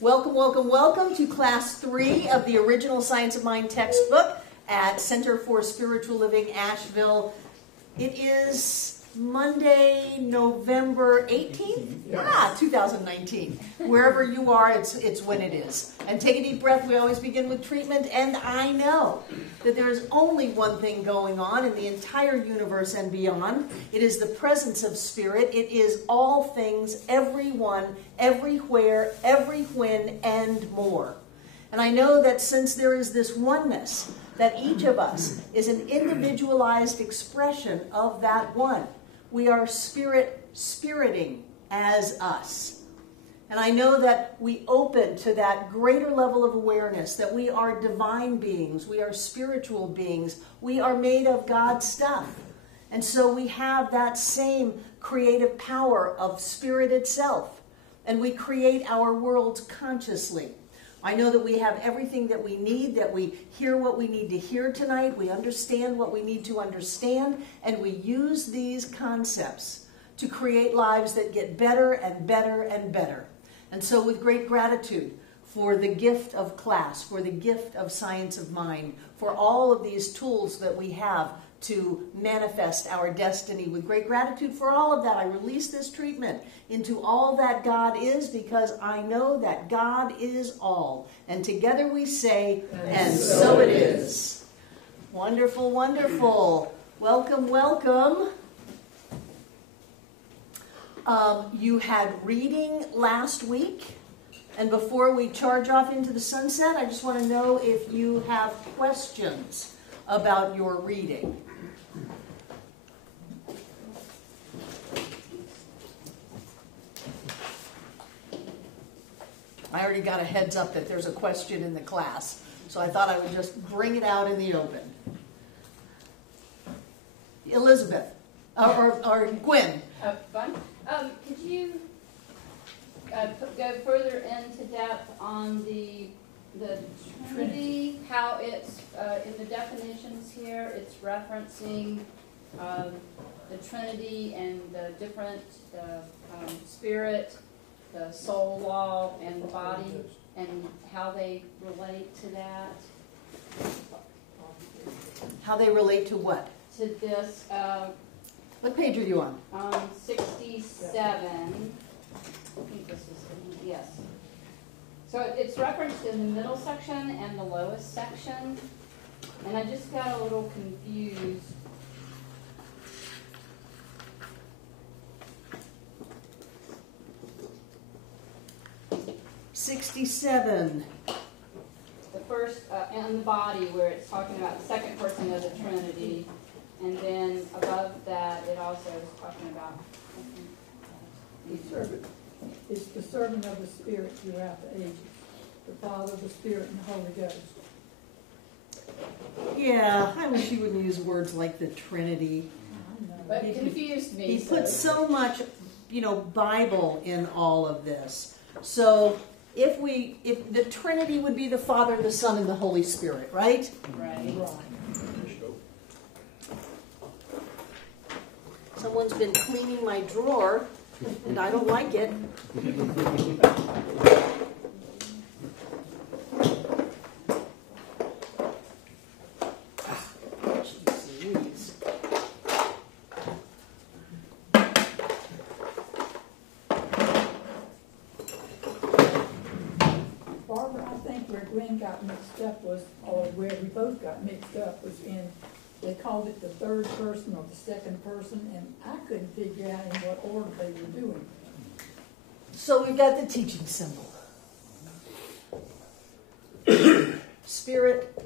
Welcome, welcome, welcome to Class 3 of the original Science of Mind textbook at Center for Spiritual Living, Asheville. It is Monday, November 18th? Yeah, 2019. Wherever you are, it's when it is. And take a deep breath. We always begin with treatment. And I know that there is only one thing going on in the entire universe and beyond. It is the presence of Spirit. It is all things, everyone, everywhere, every when, and more. And I know that since there is this oneness, that each of us is an individualized expression of that one. We are spiriting as us. And I know that we open to that greater level of awareness that we are divine beings, we are spiritual beings, we are made of God's stuff. And so we have that same creative power of spirit itself. And we create our worlds consciously. I know that we have everything that we need, that we hear what we need to hear tonight, we understand what we need to understand, and we use these concepts to create lives that get better and better and better. And so with great gratitude for the gift of class, for the gift of science of mind, for all of these tools that we have to manifest our destiny, with great gratitude for all of that, I release this treatment into all that God is, because I know that God is all. And together we say, and so it is. Wonderful, wonderful. Welcome, welcome. You had reading last week. And before we charge off into the sunset, I just want to know if you have questions about your reading. I already got a heads up that there's a question in the class, so I thought I would just bring it out in the open. Elizabeth, or Gwen. Fine. Could you go further into depth on the Trinity, how it's, in the definitions here, it's referencing the Trinity and the different spirit, the soul law, and the body, and how they relate to that? How they relate to what? To this. What page are you on? 67. I think this is, yes. So it's referenced in the middle section and the lowest section, and I just got a little confused. '67. The first, and the body, where it's talking about the second person of the Trinity, and then above that, it also is talking about the servant. It's the servant of the Spirit throughout the ages. The Father, the Spirit, and the Holy Ghost. Yeah, I wish you wouldn't use words like the Trinity. But it confused me. He put so much, Bible in all of this. So if the Trinity would be the Father, the Son, and the Holy Spirit, right? Right. Someone's been cleaning my drawer, and I don't like it. Jeez. Barbara, I think where Gwen got mixed up was, or where we both got mixed up, was in, they called it the third person or the second person, and I couldn't figure out in what order they were doing. So we've got the teaching symbol. Spirit,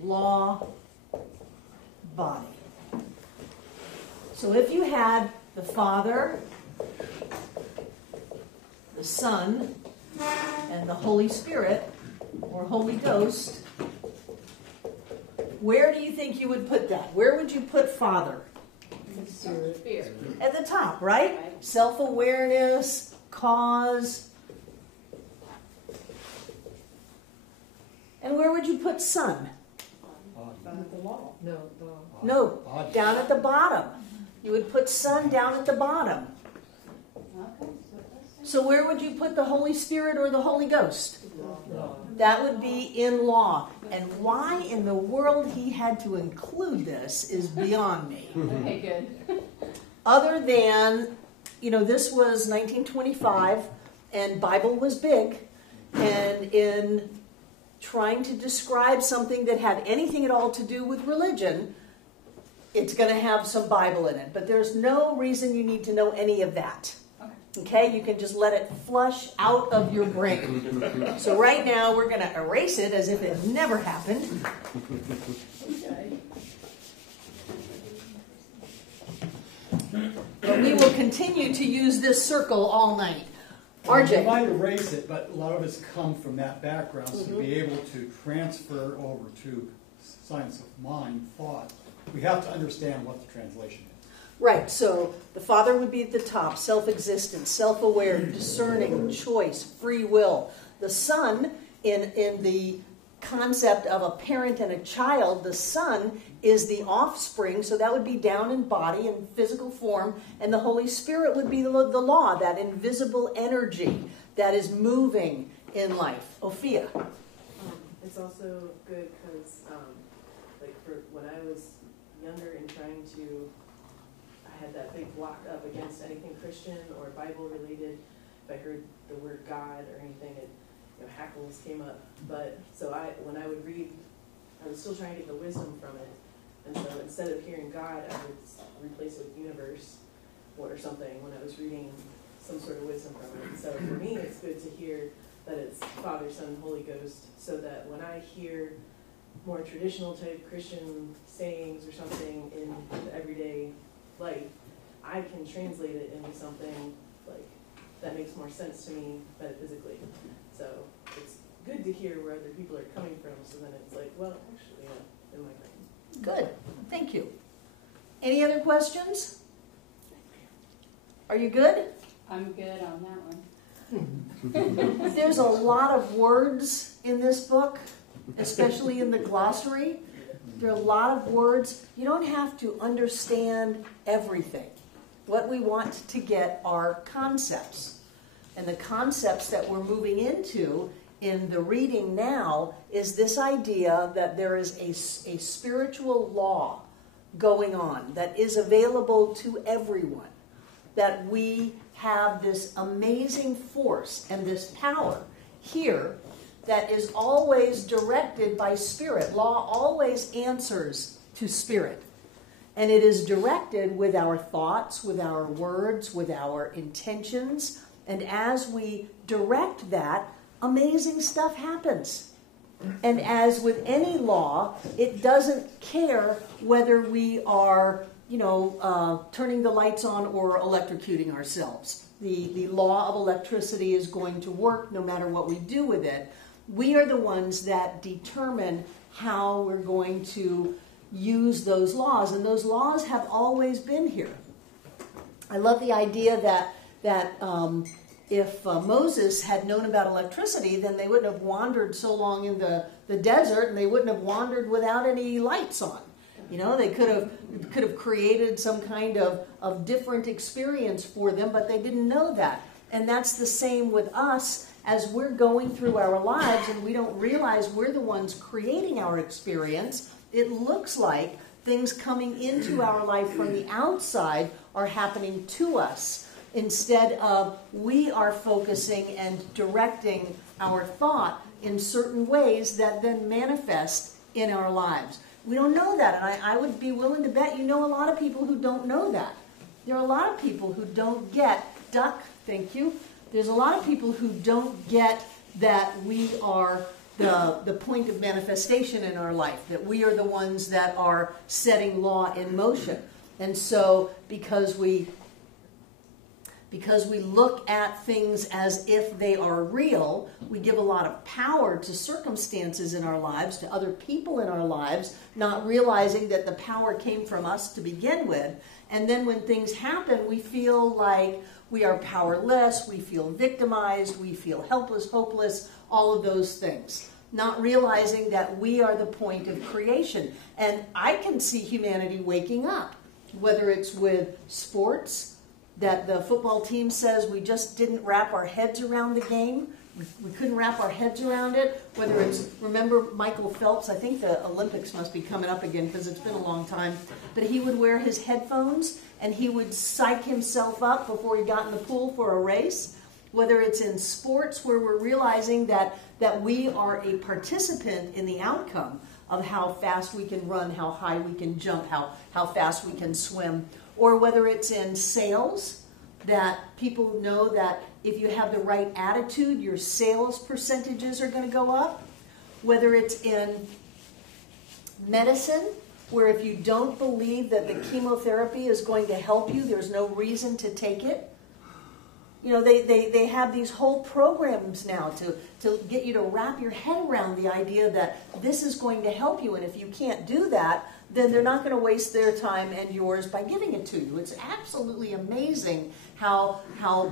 law, body. So if you had the Father, the Son, and the Holy Spirit, or Holy Ghost, where do you think you would put that? Where would you put Father? Spirit. At the top, right? Self-awareness, cause. And where would you put Son? The law. No, down at the bottom. You would put Son down at the bottom. Okay, so So where would you put the Holy Spirit or the Holy Ghost? That would be in law. And why in the world he had to include this is beyond me. Okay, good. Other than, this was 1925, and Bible was big, and in trying to describe something that had anything at all to do with religion, it's going to have some Bible in it. But there's no reason you need to know any of that. Okay, you can just let it flush out of your brain. So right now we're going to erase it as if it never happened. Okay. But we will continue to use this circle all night. RJ. You might erase it, but a lot of it's come from that background. So to be able to transfer over to science of mind, thought, we have to understand what the translation is. Right, so the Father would be at the top, self-existent, self-aware, discerning, choice, free will. The Son, in the concept of a parent and a child, the Son is the offspring, so that would be down in body and physical form, and the Holy Spirit would be the law, that invisible energy that is moving in life. Ophia. It's also good because, like, for when I was younger and trying to, I had that big block up against anything Christian or Bible related. If I heard the word God or anything, hackles came up. But so when I would read, I was still trying to get the wisdom from it. And so instead of hearing God, I would replace it with universe or something when I was reading some sort of wisdom from it. And so for me, it's good to hear that it's Father, Son, Holy Ghost, so that when I hear more traditional type Christian sayings or something in the everyday life, I can translate it into something like that makes more sense to me metaphysically. So it's good to hear where other people are coming from, so then it's like, well, actually, in my brain. Good, thank you. Any other questions? Are you good? I'm good on that one. There's a lot of words in this book, especially in the glossary. There are a lot of words. You don't have to understand everything. What we want to get are concepts. And the concepts that we're moving into in the reading now is this idea that there is a spiritual law going on that is available to everyone. That we have this amazing force and this power here that is always directed by Spirit. Law always answers to Spirit. And it is directed with our thoughts, with our words, with our intentions. And as we direct that, amazing stuff happens. And as with any law, it doesn't care whether we are, turning the lights on or electrocuting ourselves. The law of electricity is going to work no matter what we do with it. We are the ones that determine how we're going to use those laws, and those laws have always been here. I love the idea that if Moses had known about electricity, then they wouldn't have wandered so long in the desert, and they wouldn't have wandered without any lights on. They could have created some kind of different experience for them, but they didn't know that. And that's the same with us as we're going through our lives and we don't realize we're the ones creating our experience. It looks like things coming into our life from the outside are happening to us instead of we are focusing and directing our thought in certain ways that then manifest in our lives. We don't know that, and I would be willing to bet you know a lot of people who don't know that. There are a lot of people who don't get, thank you. There's a lot of people who don't get that we are the point of manifestation in our life, that we are the ones that are setting law in motion. And so because we look at things as if they are real, we give a lot of power to circumstances in our lives, to other people in our lives, not realizing that the power came from us to begin with. And then when things happen, we feel like we are powerless, we feel victimized, we feel helpless, hopeless, all of those things. Not realizing that we are the point of creation. And I can see humanity waking up, whether it's with sports, that the football team says we just didn't wrap our heads around the game. We couldn't wrap our heads around it. Whether it's, remember Michael Phelps, I think the Olympics must be coming up again because it's been a long time, but he would wear his headphones and he would psych himself up before he got in the pool for a race. Whether it's in sports where we're realizing that we are a participant in the outcome of how fast we can run, how high we can jump, how fast we can swim, or whether it's in sales, that people know that if you have the right attitude, your sales percentages are going to go up. Whether it's in medicine, where if you don't believe that the chemotherapy is going to help you, there's no reason to take it. You know, they have these whole programs now to get you to wrap your head around the idea that this is going to help you, and if you can't do that, then they're not going to waste their time and yours by giving it to you. It's absolutely amazing how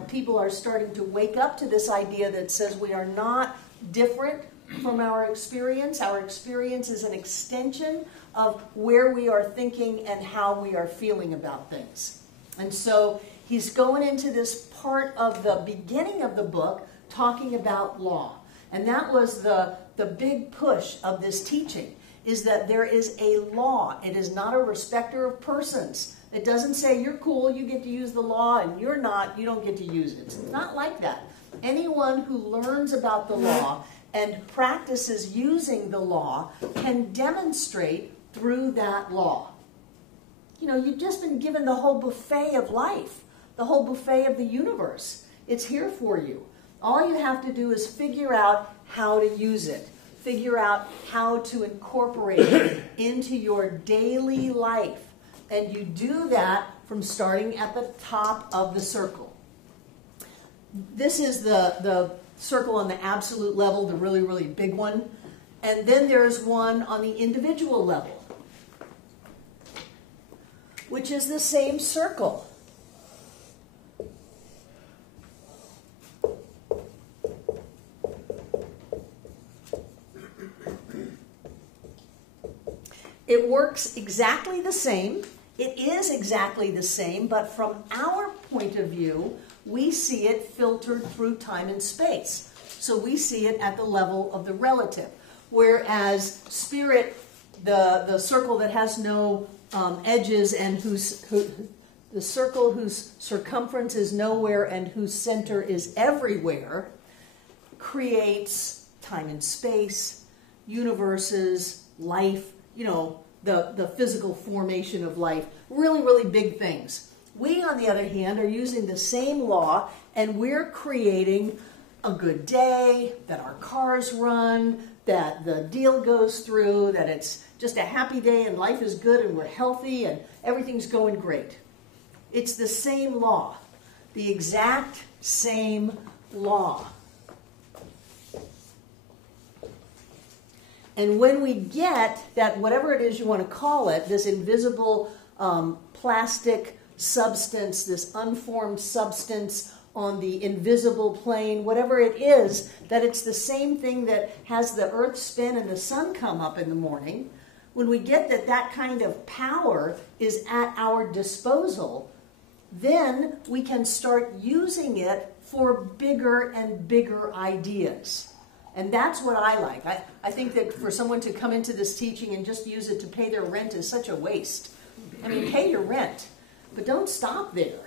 people are starting to wake up to this idea that says we are not different from our experience. Our experience is an extension of where we are thinking and how we are feeling about things. And so he's going into this part of the beginning of the book talking about law. And that was the big push of this teaching, is that there is a law. It is not a respecter of persons. It doesn't say you're cool, you get to use the law, and you're not, you don't get to use it. It's not like that. Anyone who learns about the law and practices using the law can demonstrate through that law. You know, you've just been given the whole buffet of life, the whole buffet of the universe. It's here for you. All you have to do is figure out how to use it. Figure out how to incorporate it into your daily life. And you do that from starting at the top of the circle. This is the circle on the absolute level, the really, really big one. And then there's one on the individual level, which is the same circle. It works exactly the same. It is exactly the same, but from our point of view, we see it filtered through time and space. So we see it at the level of the relative. Whereas spirit, the circle that has no edges and the circle whose circumference is nowhere and whose center is everywhere, creates time and space, universes, life, you know, the physical formation of life, really, really big things. We, on the other hand, are using the same law, and we're creating a good day, that our cars run, that the deal goes through, that it's just a happy day and life is good and we're healthy and everything's going great. It's the same law, the exact same law. And when we get that, whatever it is you want to call it, this invisible plastic substance, this unformed substance on the invisible plane, whatever it is, that it's the same thing that has the earth spin and the sun come up in the morning, when we get that kind of power is at our disposal, then we can start using it for bigger and bigger ideas. And that's what I like. I think that for someone to come into this teaching and just use it to pay their rent is such a waste. I mean, pay your rent, but don't stop there.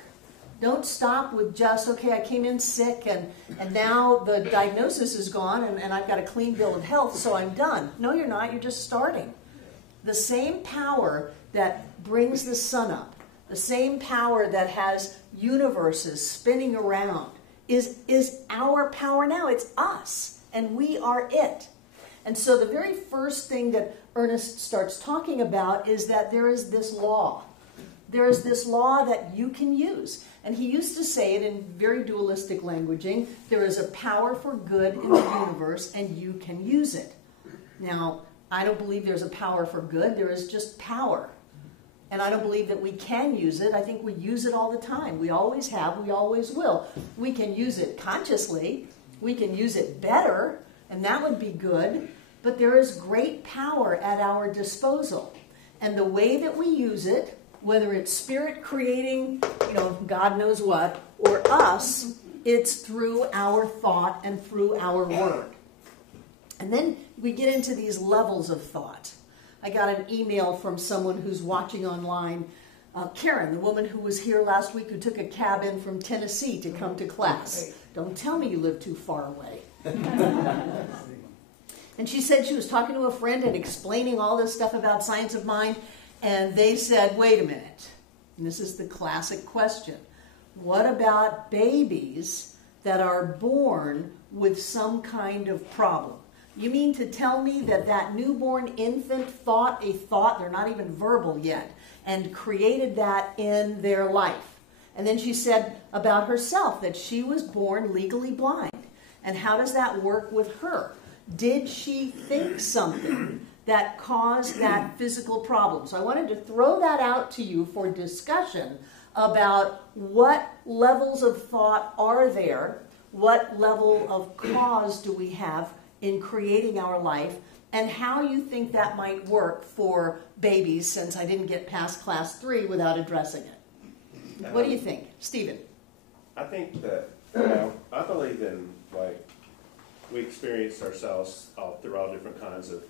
Don't stop with just, okay, I came in sick and now the diagnosis is gone and I've got a clean bill of health, so I'm done. No, you're not. You're just starting. The same power that brings the sun up, the same power that has universes spinning around is our power now. It's us. And we are it. And so the very first thing that Ernest starts talking about is that there is this law. There is this law that you can use. And he used to say it in very dualistic languaging. There is a power for good in the universe, and you can use it. Now, I don't believe there's a power for good. There is just power. And I don't believe that we can use it. I think we use it all the time. We always have. We always will. We can use it consciously. We can use it better, and that would be good, but there is great power at our disposal. And the way that we use it whether it's spirit creating, God knows what, or us, it's through our thought and through our word. And then we get into these levels of thought. I got an email from someone who's watching online, Karen, the woman who was here last week who took a cab in from Tennessee to come to class. Don't tell me you live too far away. And she said she was talking to a friend and explaining all this stuff about science of mind, and they said, wait a minute. And this is the classic question. What about babies that are born with some kind of problem? You mean to tell me that that newborn infant thought a thought, they're not even verbal yet, and created that in their life? And then she said about herself that she was born legally blind. And how does that work with her? Did she think something that caused that physical problem? So I wanted to throw that out to you for discussion about what levels of thought are there, what level of cause do we have in creating our life, and how you think that might work for babies, since I didn't get past class 3 without addressing it. What do you think? Stephen? I think that, I believe in, we experience ourselves all through all different kinds of,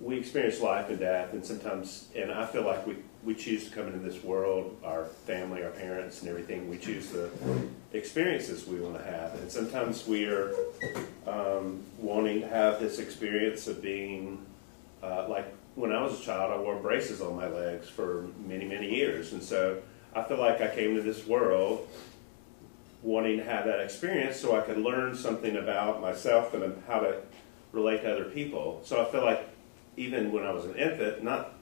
we experience life and death, and sometimes, and I feel like we choose to come into this world, our family, our parents, and everything. We choose the experiences we want to have, and sometimes we are wanting to have this experience of being, when I was a child, I wore braces on my legs for many, many years, and so I feel like I came to this world wanting to have that experience so I could learn something about myself and how to relate to other people. So I feel like even when I was an infant, not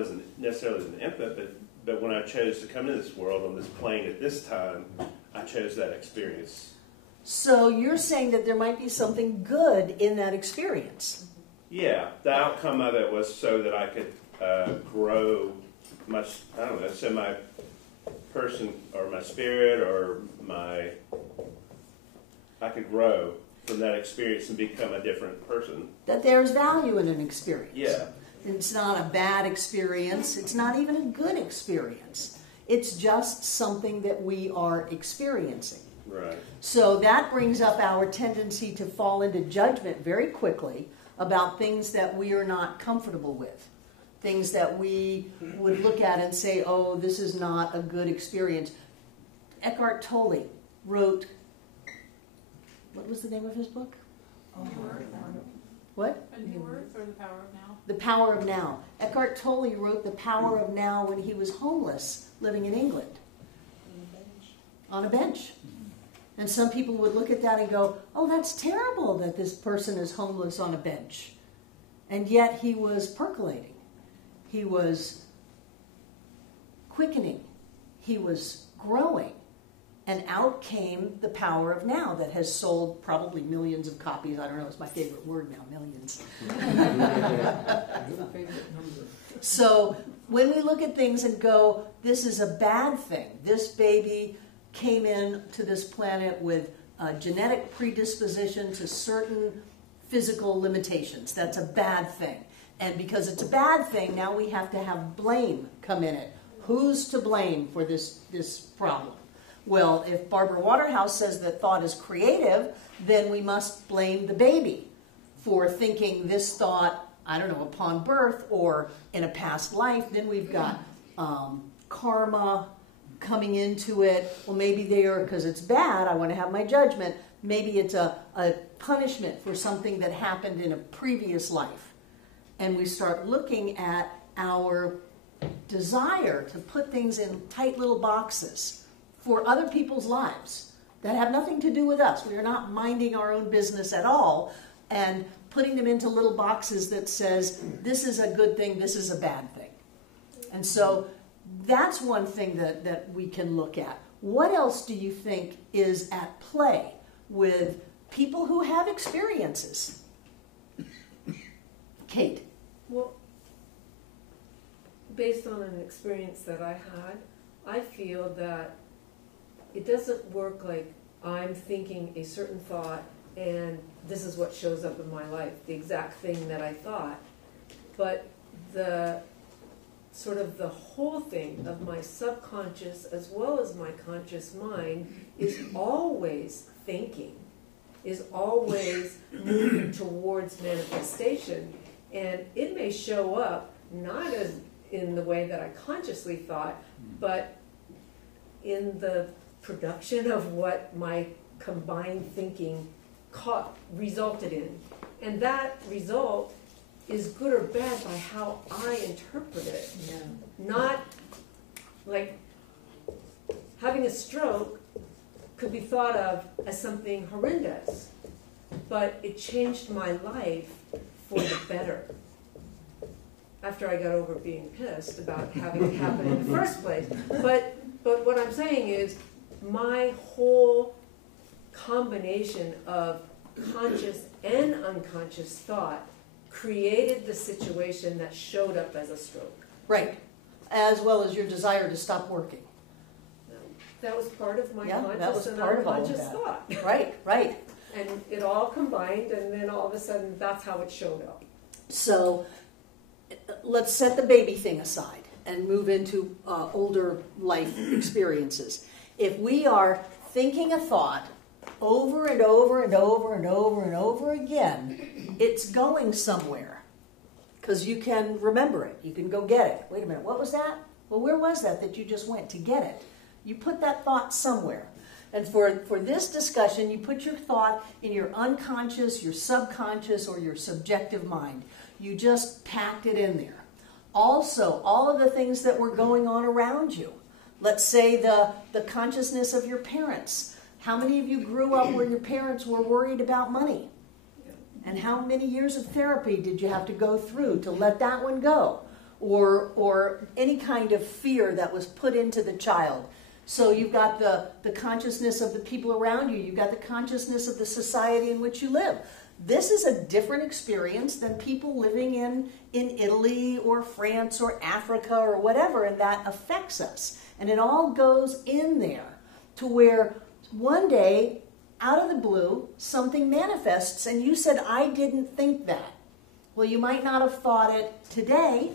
as necessarily as an infant, but when I chose to come into this world on this plane at this time, I chose that experience. So you're saying that there might be something good in that experience? Yeah, the outcome of it was so that I could grow so my person or my spirit or I could grow from that experience and become a different person. That there's value in an experience. Yeah. It's not a bad experience. It's not even a good experience. It's just something that we are experiencing. Right. So that brings up our tendency to fall into judgment very quickly about things that we are not comfortable with. Things that we would look at and say, oh, this is not a good experience. Eckhart Tolle wrote, what was the name of his book? What? A New Earth or The Power of Now? The Power of Now. Eckhart Tolle wrote The Power of Now when he was homeless, living in England. On a bench. And some people would look at that and go, oh, that's terrible that this person is homeless on a bench. And yet he was percolating. He was quickening. He was growing. And out came The Power of Now that has sold probably millions of copies. I don't know, it's my favorite word now, millions. So when we look at things and go, this is a bad thing. This baby came in to this planet with a genetic predisposition to certain physical limitations. That's a bad thing. And because it's a bad thing, now we have to have blame come in it. Who's to blame for this problem? Well, if Barbara Waterhouse says that thought is creative, then we must blame the baby for thinking this thought, I don't know, upon birth or in a past life. Then we've got karma coming into it. Well, maybe they are, because it's bad, I want to have my judgment. Maybe it's a punishment for something that happened in a previous life. And we start looking at our desire to put things in tight little boxes for other people's lives that have nothing to do with us. We are not minding our own business at all and putting them into little boxes that says, this is a good thing, this is a bad thing. And so that's one thing that we can look at. What else do you think is at play with people who have experiences? Kate. Well, based on an experience that I had, I feel that it doesn't work like I'm thinking a certain thought and this is what shows up in my life, the exact thing that I thought. But the sort of the whole thing of my subconscious as well as my conscious mind is always thinking, is always moving towards manifestation. And it may show up not as in the way that I consciously thought, but in the production of what my combined thinking resulted in. And that result is good or bad by how I interpret it. Yeah. Not like having a stroke could be thought of as something horrendous, but it changed my life for the better. After I got over being pissed about having it happen in the first place. But what I'm saying is my whole combination of conscious and unconscious thought created the situation that showed up as a stroke. Right. As well as your desire to stop working. That was part of my Yeah, that conscious was and part of all of unconscious that. thought. Right, right. And it all combined, and then all of a sudden, that's how it showed up. So let's set the baby thing aside and move into older life experiences. If we are thinking a thought over and over and over and over and over again, it's going somewhere. Because you can remember it. You can go get it. Wait a minute, what was that? Well, where was that you just went to get it? You put that thought somewhere. And for this discussion, you put your thought in your unconscious, your subconscious, or your subjective mind. You just packed it in there. Also, all of the things that were going on around you. Let's say the consciousness of your parents. How many of you grew up where your parents were worried about money? And how many years of therapy did you have to go through to let that one go? Or any kind of fear that was put into the child. So you've got the consciousness of the people around you. You've got the consciousness of the society in which you live. This is a different experience than people living in Italy or France or Africa or whatever, and that affects us. And it all goes in there to where one day, out of the blue, something manifests, and you said, I didn't think that. Well, you might not have thought it today,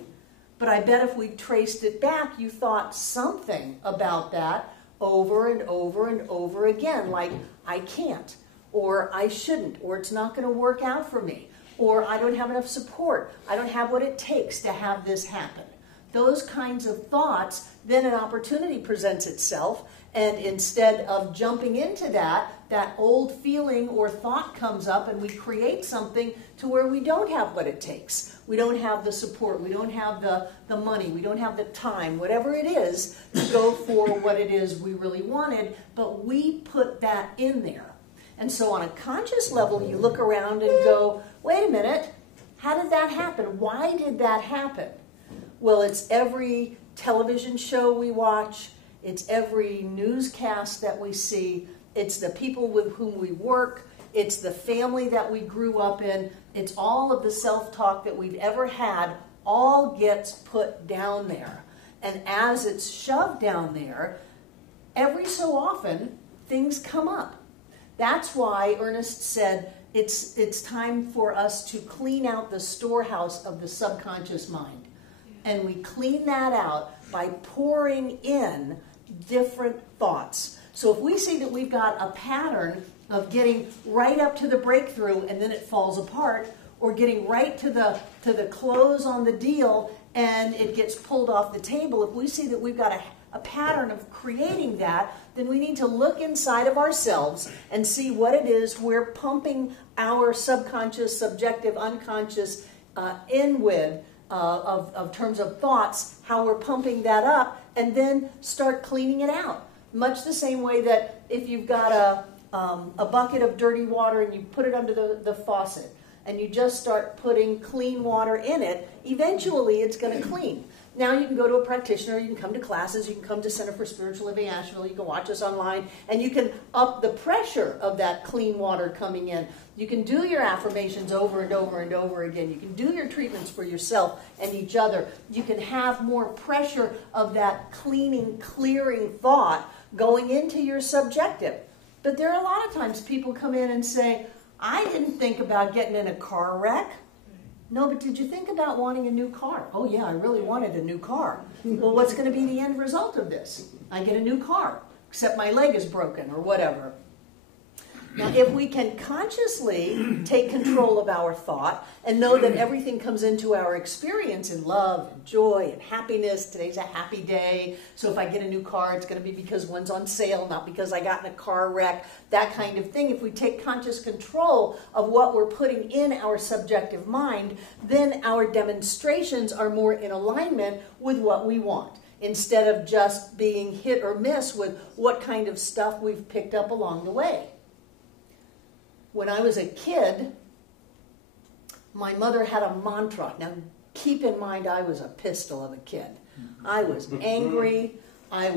but I bet if we traced it back, you thought something about that over and over and over again, like, I can't, or I shouldn't, or it's not going to work out for me, or I don't have enough support, I don't have what it takes to have this happen. Those kinds of thoughts, then an opportunity presents itself, and instead of jumping into that old feeling or thought comes up and we create something to where we don't have what it takes. We don't have the support, we don't have the money, we don't have the time, whatever it is, to go for what it is we really wanted, but we put that in there. And so on a conscious level, you look around and go, wait a minute, how did that happen? Why did that happen? Well, it's every television show we watch, it's every newscast that we see, it's the people with whom we work, it's the family that we grew up in, it's all of the self-talk that we've ever had, all gets put down there. And as it's shoved down there, every so often, things come up. That's why Ernest said it's time for us to clean out the storehouse of the subconscious mind. And we clean that out by pouring in different thoughts. So if we see that we've got a pattern of getting right up to the breakthrough and then it falls apart, or getting right to the close on the deal and it gets pulled off the table, if we see that we've got a pattern of creating that, then we need to look inside of ourselves and see what it is we're pumping our subconscious, subjective, unconscious in with, of terms of thoughts, how we're pumping that up, and then start cleaning it out. Much the same way that if you've got a bucket of dirty water and you put it under the faucet and you just start putting clean water in it, eventually it's going to clean. Now you can go to a practitioner, you can come to classes, you can come to Center for Spiritual Living Asheville, you can watch us online, and you can up the pressure of that clean water coming in. You can do your affirmations over and over and over again. You can do your treatments for yourself and each other. You can have more pressure of that cleaning, clearing thought going into your subjective. But there are a lot of times people come in and say, I didn't think about getting in a car wreck. No, but did you think about wanting a new car? Oh yeah, I really wanted a new car. Well, what's going to be the end result of this? I get a new car, except my leg is broken or whatever. Now, if we can consciously take control of our thought and know that everything comes into our experience in love and joy and happiness, today's a happy day, so if I get a new car, it's going to be because one's on sale, not because I got in a car wreck, that kind of thing. If we take conscious control of what we're putting in our subjective mind, then our demonstrations are more in alignment with what we want, instead of just being hit or miss with what kind of stuff we've picked up along the way. When I was a kid, my mother had a mantra. Now, keep in mind, I was a pistol of a kid. I was angry. I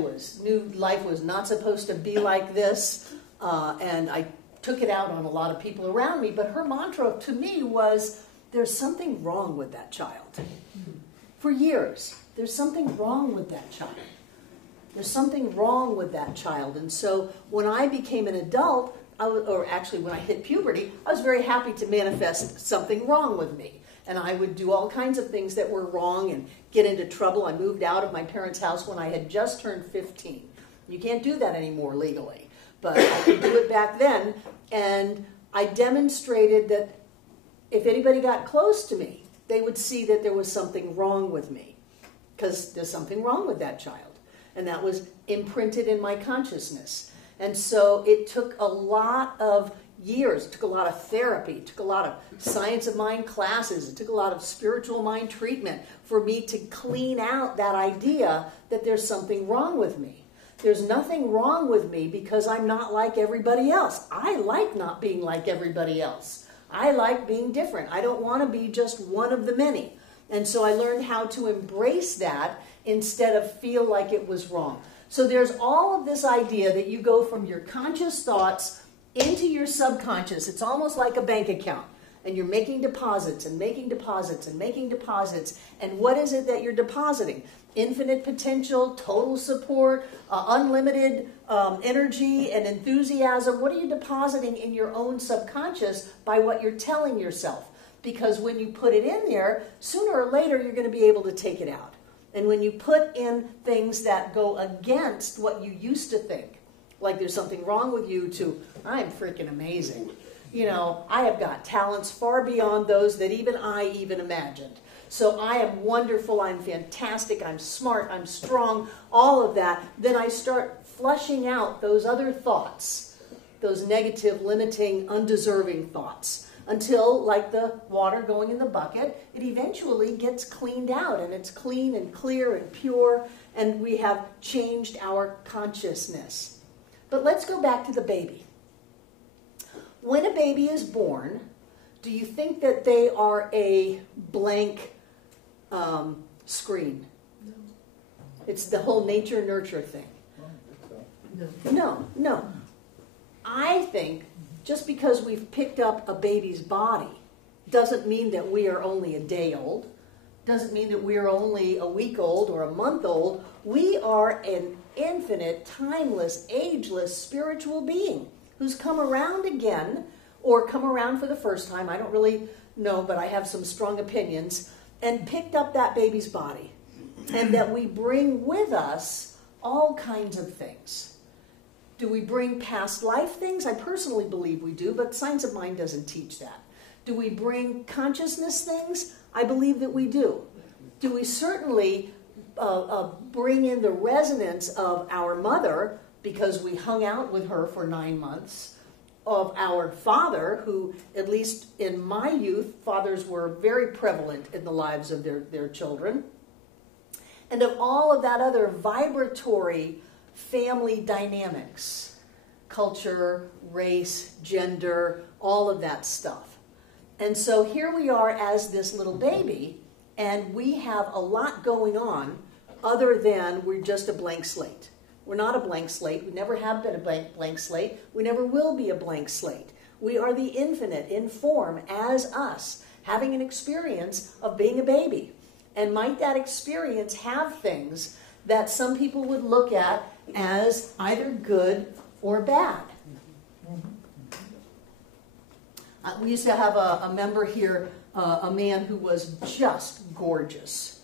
knew life was not supposed to be like this. And I took it out on a lot of people around me. But her mantra to me was, there's something wrong with that child. For years, there's something wrong with that child. There's something wrong with that child. And so when I became an adult, or actually when I hit puberty, I was very happy to manifest something wrong with me. And I would do all kinds of things that were wrong and get into trouble. I moved out of my parents' house when I had just turned 15. You can't do that anymore legally, but I could do it back then. And I demonstrated that if anybody got close to me, they would see that there was something wrong with me, because there's something wrong with that child. And that was imprinted in my consciousness. And so it took a lot of years, it took a lot of therapy, it took a lot of science of mind classes, it took a lot of spiritual mind treatment for me to clean out that idea that there's something wrong with me. There's nothing wrong with me because I'm not like everybody else. I like not being like everybody else. I like being different. I don't want to be just one of the many. And so I learned how to embrace that instead of feel like it was wrong. So there's all of this idea that you go from your conscious thoughts into your subconscious. It's almost like a bank account. And you're making deposits and making deposits and making deposits. And what is it that you're depositing? Infinite potential, total support, unlimited energy and enthusiasm. What are you depositing in your own subconscious by what you're telling yourself? Because when you put it in there, sooner or later you're going to be able to take it out. And when you put in things that go against what you used to think, like there's something wrong with you, to I'm freaking amazing. You know, I have got talents far beyond those that even I even imagined. So I am wonderful, I'm fantastic, I'm smart, I'm strong, all of that. Then I start flushing out those other thoughts, those negative, limiting, undeserving thoughts. Until, like the water going in the bucket, it eventually gets cleaned out, and it's clean and clear and pure, and we have changed our consciousness. But let's go back to the baby. When a baby is born, do you think that they are a blank screen? No. It's the whole nature-nurture thing. No. I think just because we've picked up a baby's body doesn't mean that we are only a day old, doesn't mean that we are only a week old or a month old. We are an infinite, timeless, ageless spiritual being who's come around again, or come around for the first time, I don't really know, but I have some strong opinions, and picked up that baby's body. And that we bring with us all kinds of things. Do we bring past life things? I personally believe we do, but science of mind doesn't teach that. Do we bring consciousness things? I believe that we do. Do we certainly bring in the resonance of our mother, because we hung out with her for 9 months, of our father, who, at least in my youth, fathers were very prevalent in the lives of their children, and of all of that other vibratory family dynamics, culture, race, gender, all of that stuff. And so here we are as this little baby, and we have a lot going on other than we're just a blank slate. We're not a blank slate. We never have been a blank slate. We never will be a blank slate. We are the infinite in form as us, having an experience of being a baby. And might that experience have things that some people would look at as either good or bad? We used to have a member here, a man who was just gorgeous.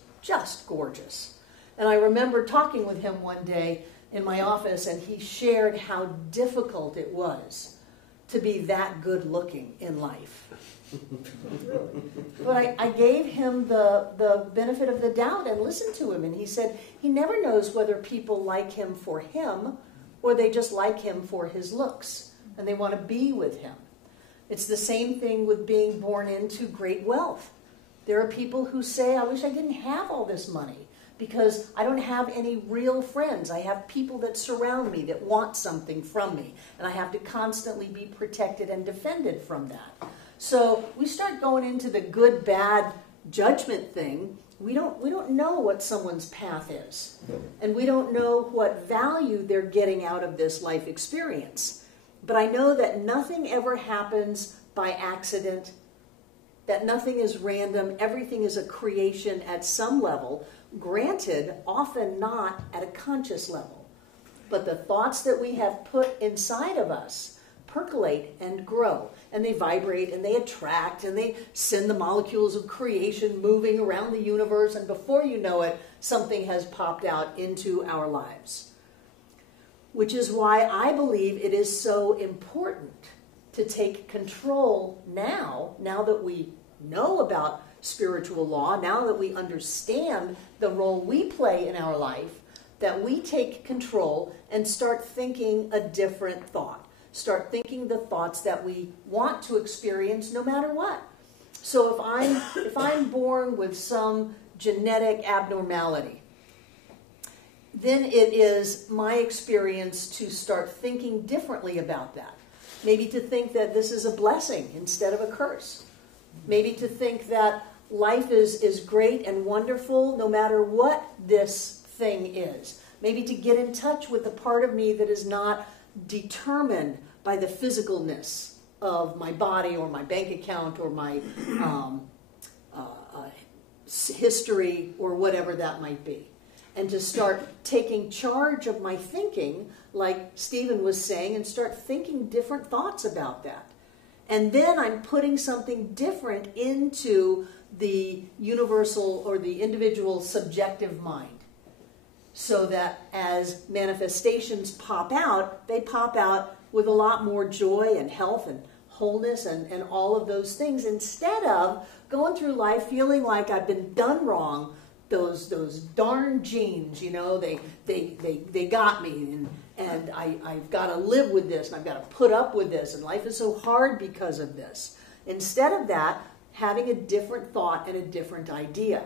And I remember talking with him one day in my office, and he shared how difficult it was to be that good looking in life. But I gave him the benefit of the doubt and listened to him, and he said he never knows whether people like him for him or they just like him for his looks, and they want to be with him. It's the same thing with being born into great wealth. There are people who say, I wish I didn't have all this money because I don't have any real friends. I have people that surround me that want something from me, and I have to constantly be protected and defended from that. So we start going into the good, bad judgment thing. We don't know what someone's path is, and we don't know what value they're getting out of this life experience. But I know that nothing ever happens by accident, that nothing is random, everything is a creation at some level, granted, often not at a conscious level. But the thoughts that we have put inside of us percolate and grow, and they vibrate and they attract and they send the molecules of creation moving around the universe, and before you know it, something has popped out into our lives. Which is why I believe it is so important to take control now that we know about spiritual law, now that we understand the role we play in our life, that we take control and start thinking a different thought. Start thinking the thoughts that we want to experience no matter what. So if I'm born with some genetic abnormality, then it is my experience to start thinking differently about that. Maybe to think that this is a blessing instead of a curse. Maybe to think that life is great and wonderful no matter what this thing is. Maybe to get in touch with the part of me that is not determined by the physicalness of my body or my bank account or my history or whatever that might be. And to start taking charge of my thinking, like Stephen was saying, and start thinking different thoughts about that. And then I'm putting something different into the universal or the individual subjective mind. So that as manifestations pop out, they pop out with a lot more joy and health and wholeness and all of those things, instead of going through life feeling like I've been done wrong. Those darn genes, you know, they got me, and I've got to live with this, and I've got to put up with this, and life is so hard because of this. Instead of that, having a different thought and a different idea.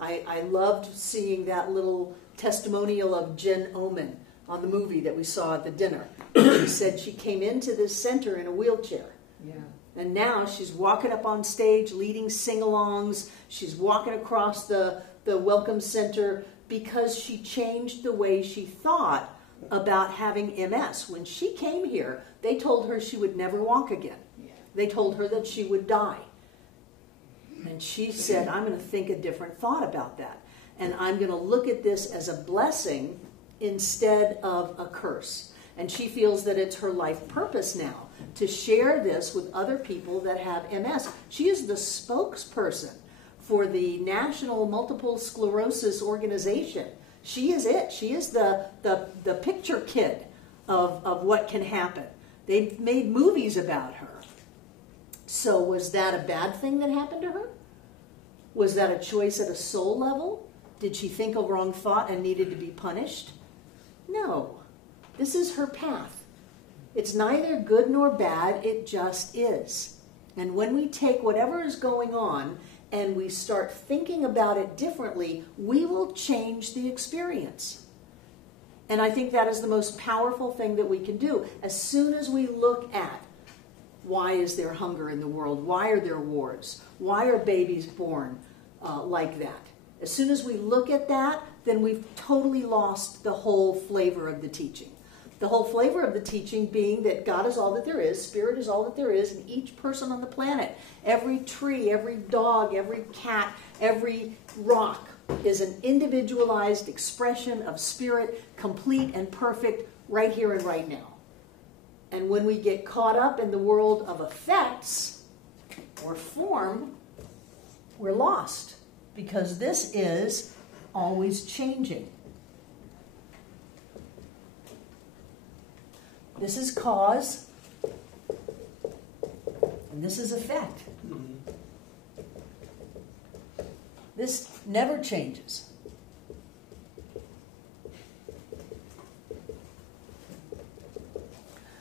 I loved seeing that little testimonial of Jen Oman on the movie that we saw at the dinner. She said she came into this center in a wheelchair. Yeah. And now she's walking up on stage, leading sing-alongs. She's walking across the Welcome Center because she changed the way she thought about having MS. When she came here, they told her she would never walk again. Yeah. They told her that she would die. And she said, I'm going to think a different thought about that. And I'm going to look at this as a blessing instead of a curse. And she feels that it's her life purpose now to share this with other people that have MS. She is the spokesperson for the National Multiple Sclerosis Organization. She is it. She is the picture kid of what can happen. They've made movies about her. So was that a bad thing that happened to her? Was that a choice at a soul level? Did she think a wrong thought and needed to be punished? No. This is her path. It's neither good nor bad, it just is. And when we take whatever is going on and we start thinking about it differently, we will change the experience. And I think that is the most powerful thing that we can do. As soon as we look at why is there hunger in the world, why are there wars, why are babies born like that? As soon as we look at that, then we've totally lost the whole flavor of the teaching. The whole flavor of the teaching being that God is all that there is, Spirit is all that there is, and each person on the planet, every tree, every dog, every cat, every rock is an individualized expression of Spirit, complete and perfect, right here and right now. And when we get caught up in the world of effects or form, we're lost, because this is always changing. This is cause, and this is effect. This never changes.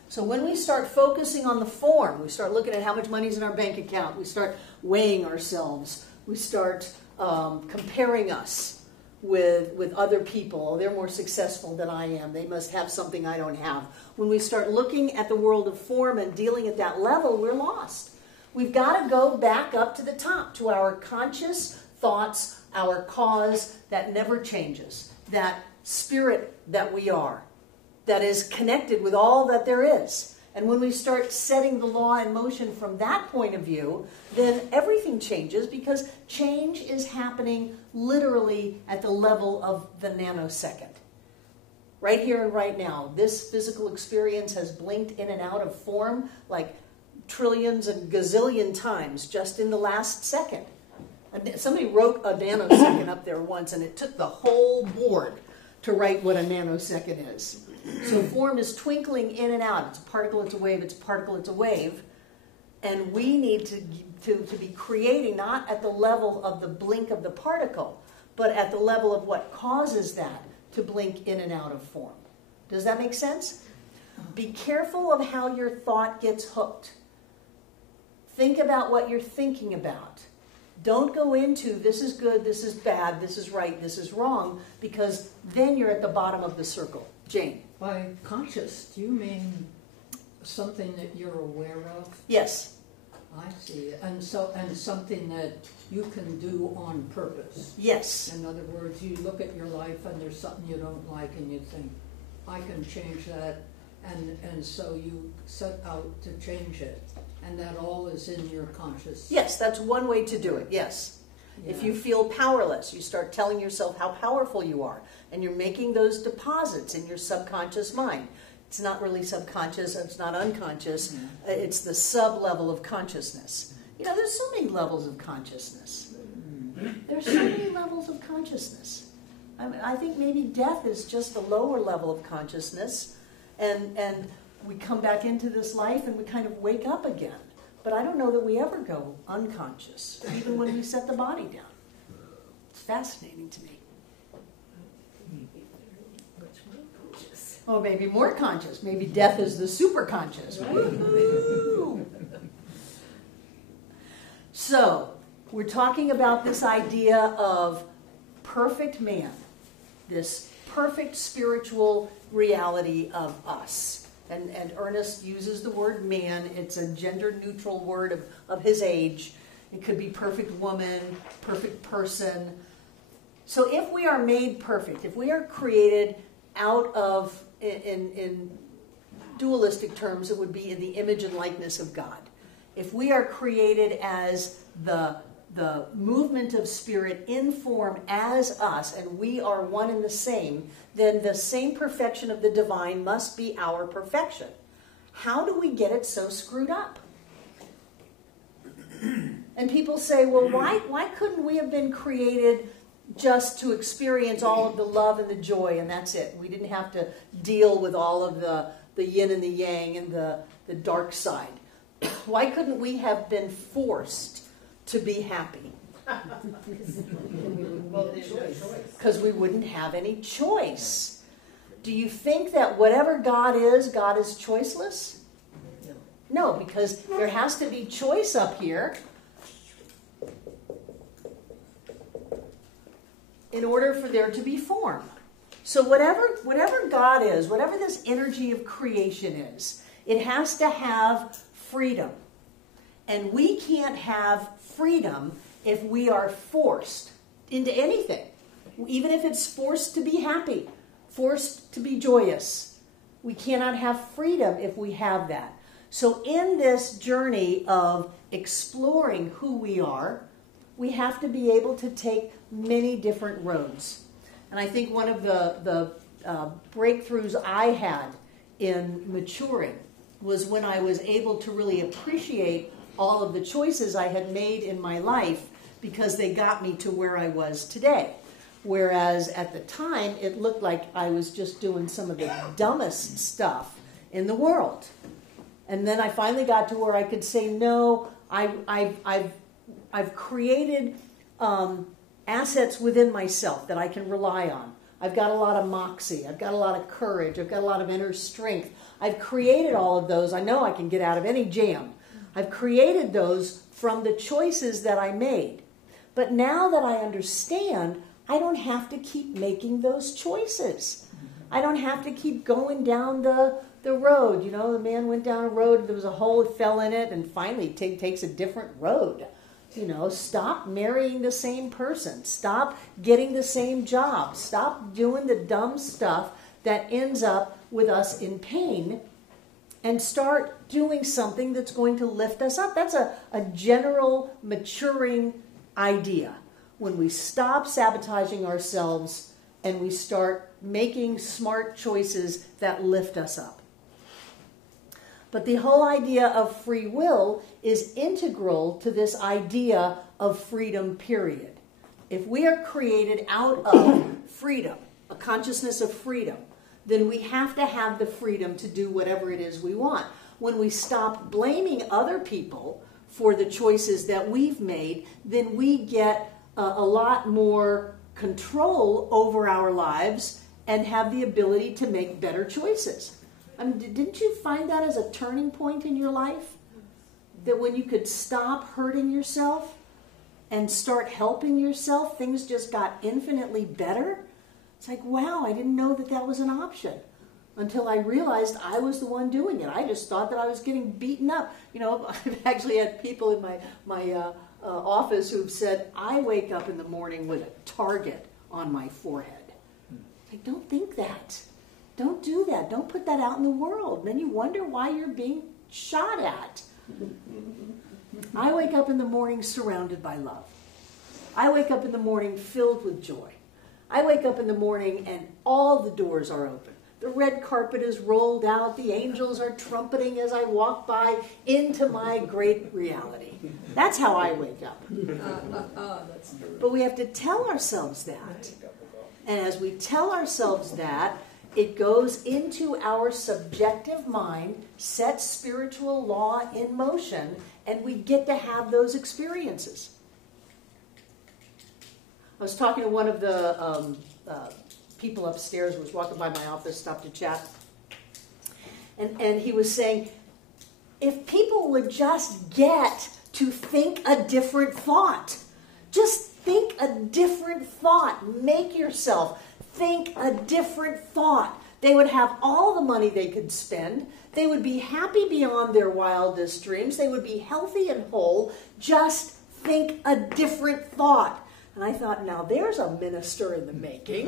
So when we start focusing on the form, we start looking at how much money's in our bank account, we start weighing ourselves, we start comparing us with other people. They're more successful than I am. They must have something I don't have. When we start looking at the world of form and dealing at that level, we're lost. We've got to go back up to the top, to our conscious thoughts, our cause that never changes, that spirit that we are, that is connected with all that there is. And when we start setting the law in motion from that point of view, then everything changes, because change is happening literally at the level of the nanosecond. Right here and right now, this physical experience has blinked in and out of form like trillions and gazillion times just in the last second. Somebody wrote a nanosecond up there once, and it took the whole board to write what a nanosecond is. So form is twinkling in and out. It's a particle, it's a wave, it's a particle, it's a wave. And we need to be creating, not at the level of the blink of the particle, but at the level of what causes that to blink in and out of form. Does that make sense? Be careful of how your thought gets hooked. Think about what you're thinking about. Don't go into this is good, this is bad, this is right, this is wrong, because then you're at the bottom of the circle. Jane. By conscious, do you mean something that you're aware of? Yes. I see. And something that you can do on purpose. Yes. In other words, you look at your life and there's something you don't like and you think, I can change that, and so you set out to change it. And that all is in your conscious. Yes, that's one way to do it, yes. Yeah. If you feel powerless, you start telling yourself how powerful you are. And you're making those deposits in your subconscious mind. It's not really subconscious, it's not unconscious. Mm-hmm. It's the sub-level of consciousness. You know, there's so many levels of consciousness. Mm-hmm. There's so many levels of consciousness. I think maybe death is just a lower level of consciousness. And we come back into this life and we kind of wake up again. But I don't know that we ever go unconscious, even when we set the body down. It's fascinating to me. Oh, maybe more conscious. Maybe death is the super conscious. Woo-hoo. So, we're talking about this idea of perfect man, this perfect spiritual reality of us. And Ernest uses the word man. It's a gender-neutral word of his age. It could be perfect woman, perfect person. So if we are made perfect, if we are created out of, in dualistic terms, it would be in the image and likeness of God. If we are created as the movement of spirit in form as us, and we are one and the same, then the same perfection of the divine must be our perfection. How do we get it so screwed up? And people say, well, why couldn't we have been created just to experience all of the love and the joy, and that's it? We didn't have to deal with all of the yin and the yang and the dark side. Why couldn't we have been forced to be happy? Because we wouldn't have any choice. Do you think that whatever God is choiceless? No, because there has to be choice up here in order for there to be form. So whatever God is, whatever this energy of creation is, it has to have freedom. And we can't have freedom if we are forced into anything. Even if it's forced to be happy, forced to be joyous. We cannot have freedom if we have that. So in this journey of exploring who we are, we have to be able to take many different roads. And I think one of the breakthroughs I had in maturing was when I was able to really appreciate all of the choices I had made in my life, because they got me to where I was today. Whereas at the time, it looked like I was just doing some of the dumbest stuff in the world. And then I finally got to where I could say, no, I've created assets within myself that I can rely on. I've got a lot of moxie. I've got a lot of courage. I've got a lot of inner strength. I've created all of those. I know I can get out of any jam. I've created those from the choices that I made. But now that I understand, I don't have to keep making those choices. I don't have to keep going down the road. You know, the man went down a road, there was a hole, he fell in it, and finally takes a different road. You know, stop marrying the same person. Stop getting the same job. Stop doing the dumb stuff that ends up with us in pain, and start doing something that's going to lift us up. That's a general maturing idea. When we stop sabotaging ourselves and we start making smart choices that lift us up. But the whole idea of free will is integral to this idea of freedom, period. If we are created out of freedom, a consciousness of freedom, then we have to have the freedom to do whatever it is we want. When we stop blaming other people for the choices that we've made, then we get a lot more control over our lives and have the ability to make better choices. I mean, didn't you find that as a turning point in your life? That when you could stop hurting yourself and start helping yourself, things just got infinitely better? It's like, wow, I didn't know that that was an option until I realized I was the one doing it. I just thought that I was getting beaten up. You know, I've actually had people in my office who've said, I wake up in the morning with a target on my forehead. Like, don't think that. Don't do that. Don't put that out in the world. Then you wonder why you're being shot at. I wake up in the morning surrounded by love. I wake up in the morning filled with joy. I wake up in the morning and all the doors are open. The red carpet is rolled out. The angels are trumpeting as I walk by into my great reality. That's how I wake up. That's true. But we have to tell ourselves that. And as we tell ourselves that, it goes into our subjective mind, sets spiritual law in motion, and we get to have those experiences. I was talking to one of the people upstairs who was walking by my office, stopped to chat. And he was saying, if people would just get to think a different thought, just think a different thought, make yourself think a different thought. They would have all the money they could spend. They would be happy beyond their wildest dreams. They would be healthy and whole. Just think a different thought. And I thought, now there's a minister in the making.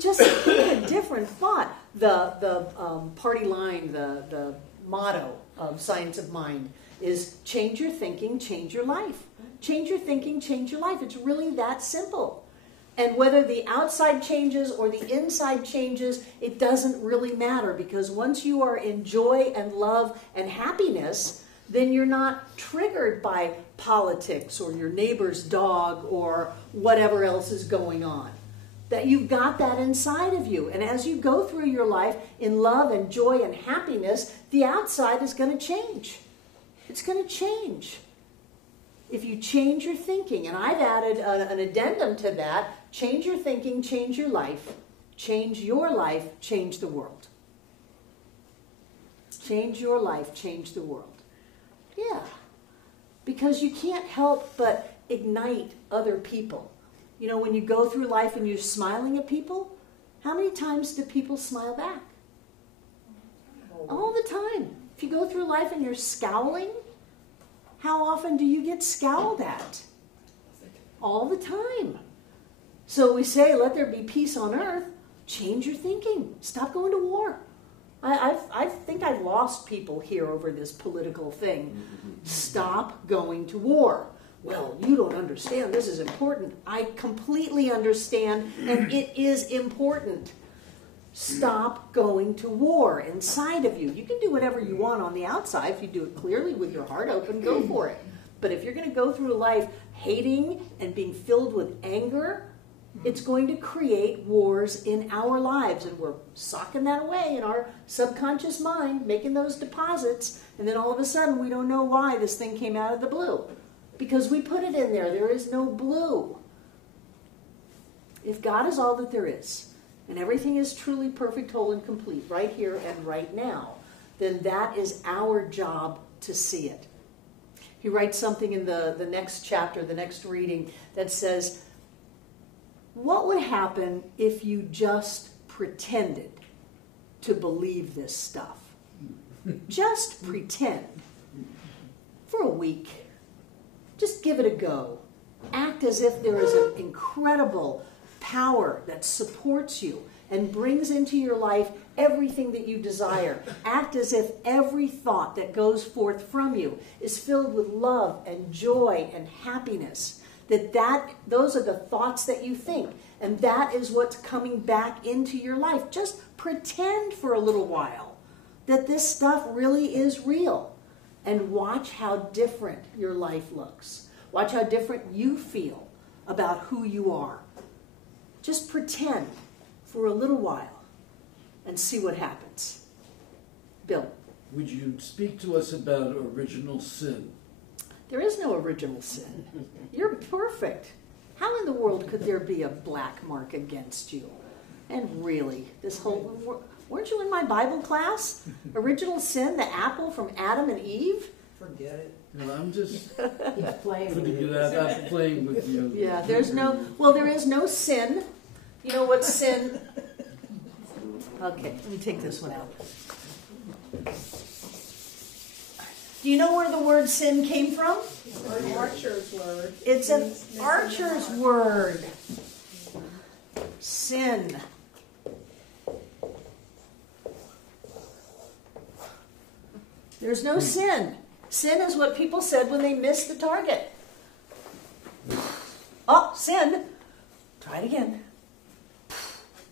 Just think a different thought. The party line, the motto of Science of Mind is change your thinking, change your life. Change your thinking, change your life. It's really that simple. And whether the outside changes or the inside changes, it doesn't really matter, because once you are in joy and love and happiness, then you're not triggered by politics or your neighbor's dog or whatever else is going on. That you've got that inside of you. And as you go through your life in love and joy and happiness, the outside is going to change. It's going to change. If you change your thinking, and I've added an addendum to that, change your thinking, change your life, change the world. Change your life, change the world. Yeah, because you can't help but ignite other people. You know, when you go through life and you're smiling at people, how many times do people smile back? All the time. If you go through life and you're scowling, how often do you get scowled at? All the time. So we say, let there be peace on earth. Change your thinking. Stop going to war. I think I've lost people here over this political thing. Stop going to war. Well, you don't understand. This is important. I completely understand, and it is important. Stop going to war inside of you. You can do whatever you want on the outside. If you do it clearly with your heart open, go for it. But if you're going to go through life hating and being filled with anger, it's going to create wars in our lives. And we're socking that away in our subconscious mind, making those deposits. And then all of a sudden, we don't know why this thing came out of the blue. Because we put it in there. There is no blue. If God is all that there is, and everything is truly perfect, whole, and complete right here and right now, then that is our job to see it. He writes something in the next chapter, the next reading, that says, what would happen if you just pretended to believe this stuff? Just pretend. For a week. Just give it a go. Act as if there is an incredible power that supports you and brings into your life everything that you desire. Act as if every thought that goes forth from you is filled with love and joy and happiness. Those are the thoughts that you think, and that is what's coming back into your life. Just pretend for a little while that this stuff really is real, and watch how different your life looks. Watch how different you feel about who you are. Just pretend for a little while and see what happens. Bill. Would you speak to us about original sin? There is no original sin. You're perfect. How in the world could there be a black mark against you? And really, weren't you in my Bible class? Original sin, the apple from Adam and Eve? Forget it. Well, I'm just He's playing pretty with good it. at playing with you. Yeah, there is no sin. You know what sin? Okay, let me take this one out. Do you know where the word sin came from? An archer's word. It's an archer's word. Sin. There's no sin. Sin is what people said when they missed the target. Oh, sin. Try it again.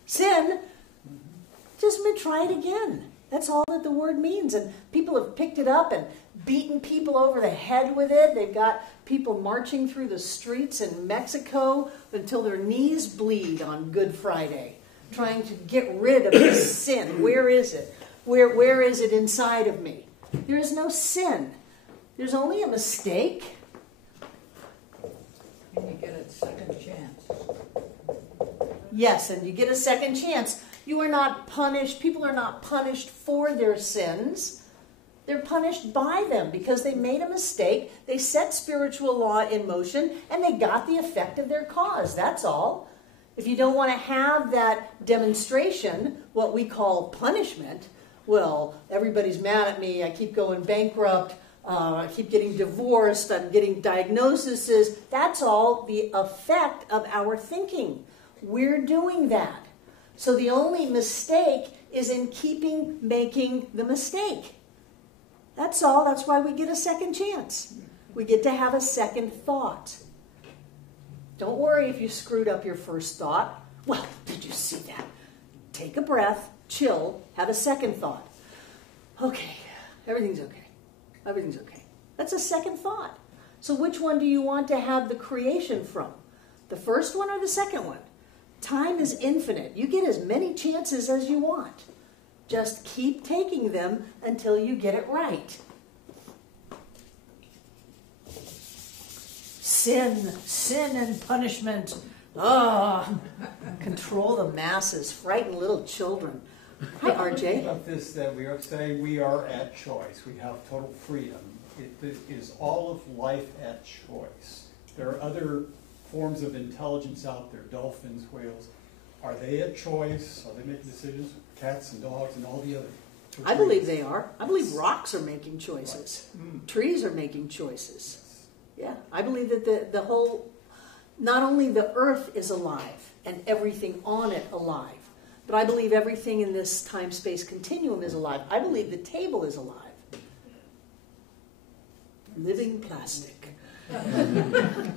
Sin. Just try it again. That's all that the word means. And people have picked it up and beaten people over the head with it. They've got people marching through the streets in Mexico until their knees bleed on Good Friday, trying to get rid of this sin. Where is it? Where is it inside of me? There is no sin. There's only a mistake. And you get a second chance. Yes, and you get a second chance. You are not punished. People are not punished for their sins. They're punished by them because they made a mistake. They set spiritual law in motion, and they got the effect of their cause. That's all. If you don't want to have that demonstration, what we call punishment, well, everybody's mad at me. I keep going bankrupt. I keep getting divorced. I'm getting diagnoses. That's all the effect of our thinking. We're doing that. So the only mistake is in making the mistake. That's all. That's why we get a second chance. We get to have a second thought. Don't worry if you screwed up your first thought. Well, did you see that? Take a breath, chill, have a second thought. Okay, everything's okay. Everything's okay. That's a second thought. So which one do you want to have the creation from? The first one or the second one? Time is infinite. You get as many chances as you want. Just keep taking them until you get it right. Sin and punishment. Control the masses, frighten little children. Hi, RJ. About this, that we are saying we are at choice. We have total freedom. It is all of life at choice. There are other forms of intelligence out there, dolphins, whales. Are they at choice? Are they making decisions? Cats and dogs and all the other. I believe they are. I believe rocks are making choices. Right. Trees are making choices. Yeah, I believe that the whole, not only the earth is alive and everything on it alive, but I believe everything in this time-space continuum is alive. I believe the table is alive. Living plastic.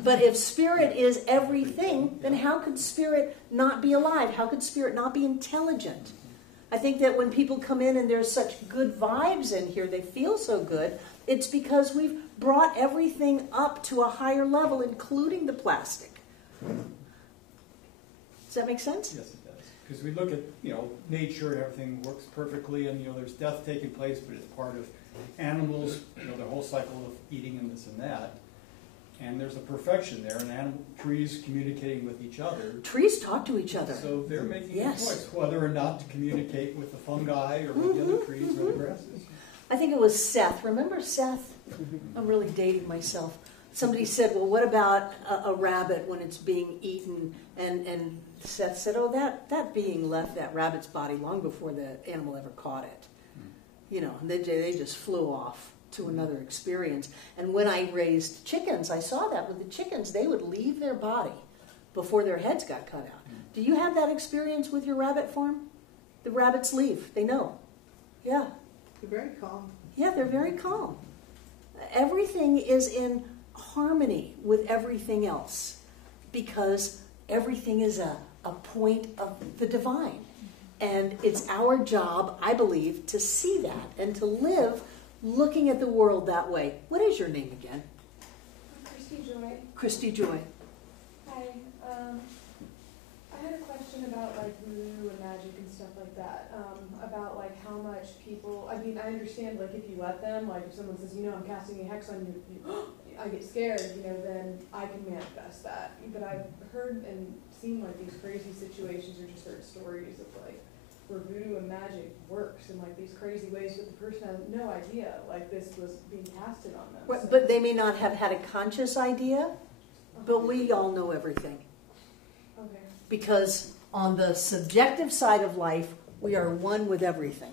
But if spirit is everything, then how could spirit not be alive? How could spirit not be intelligent? I think that when people come in and there's such good vibes in here, they feel so good, it's because we've brought everything up to a higher level, including the plastic. Does that make sense? Yes, it does. Because we look at, nature and everything works perfectly, and, there's death taking place, but it's part of animals, the whole cycle of eating and this and that. And there's a perfection there, and trees communicating with each other. Trees talk to each other. So they're making Yes. a choice, whether or not to communicate with the fungi or with the other trees or the grasses. I think it was Seth. Remember Seth? I'm really dating myself. Somebody said, well, what about a rabbit when it's being eaten? And Seth said, oh, that being left that rabbit's body long before the animal ever caught it. They just flew off to another experience. And when I raised chickens, I saw that with the chickens. They would leave their body before their heads got cut out. Do you have that experience with your rabbit farm? The rabbits leave. They know. Yeah. You're very calm. Yeah, they're very calm. Everything is in harmony with everything else because everything is a point of the divine. And it's our job, I believe, to see that and to live looking at the world that way. What is your name again? Christy Joy. Christy Joy. Hi. I had a question about like voodoo and magic and stuff like that. About like how much people. I mean, I understand like if you let them, like if someone says, I'm casting a hex on you, I get scared. Then I can manifest that. But I've heard and seen like these crazy situations or just heard stories of like where voodoo and magic works in like these crazy ways, but the person has no idea like this was being casted on them. So. But they may not have had a conscious idea, but we all know everything. Okay. Because on the subjective side of life, we are one with everything.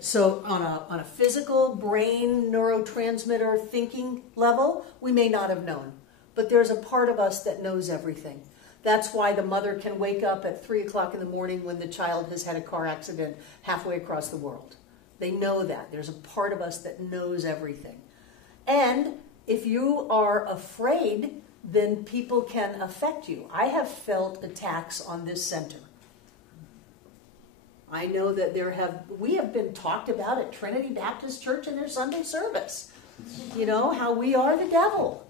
So on a physical brain neurotransmitter thinking level, we may not have known. But there's a part of us that knows everything. That's why the mother can wake up at 3 o'clock in the morning when the child has had a car accident halfway across the world. They know that. There's a part of us that knows everything. And if you are afraid, then people can affect you. I have felt attacks on this center. I know that we have been talked about at Trinity Baptist Church in their Sunday service. How we are the devil.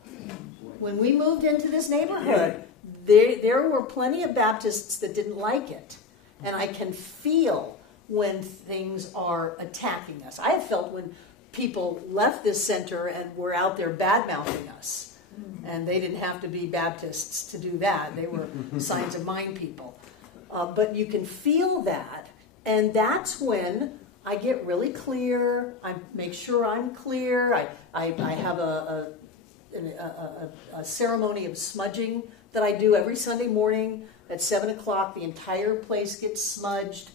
When we moved into this neighborhood, there were plenty of Baptists that didn't like it. And I can feel when things are attacking us. I have felt when people left this center and were out there bad-mouthing us. And they didn't have to be Baptists to do that. They were Signs of Mind people. But you can feel that. And that's when I get really clear. I make sure I'm clear. I have a ceremony of smudging that I do every Sunday morning at 7 o'clock. The entire place gets smudged.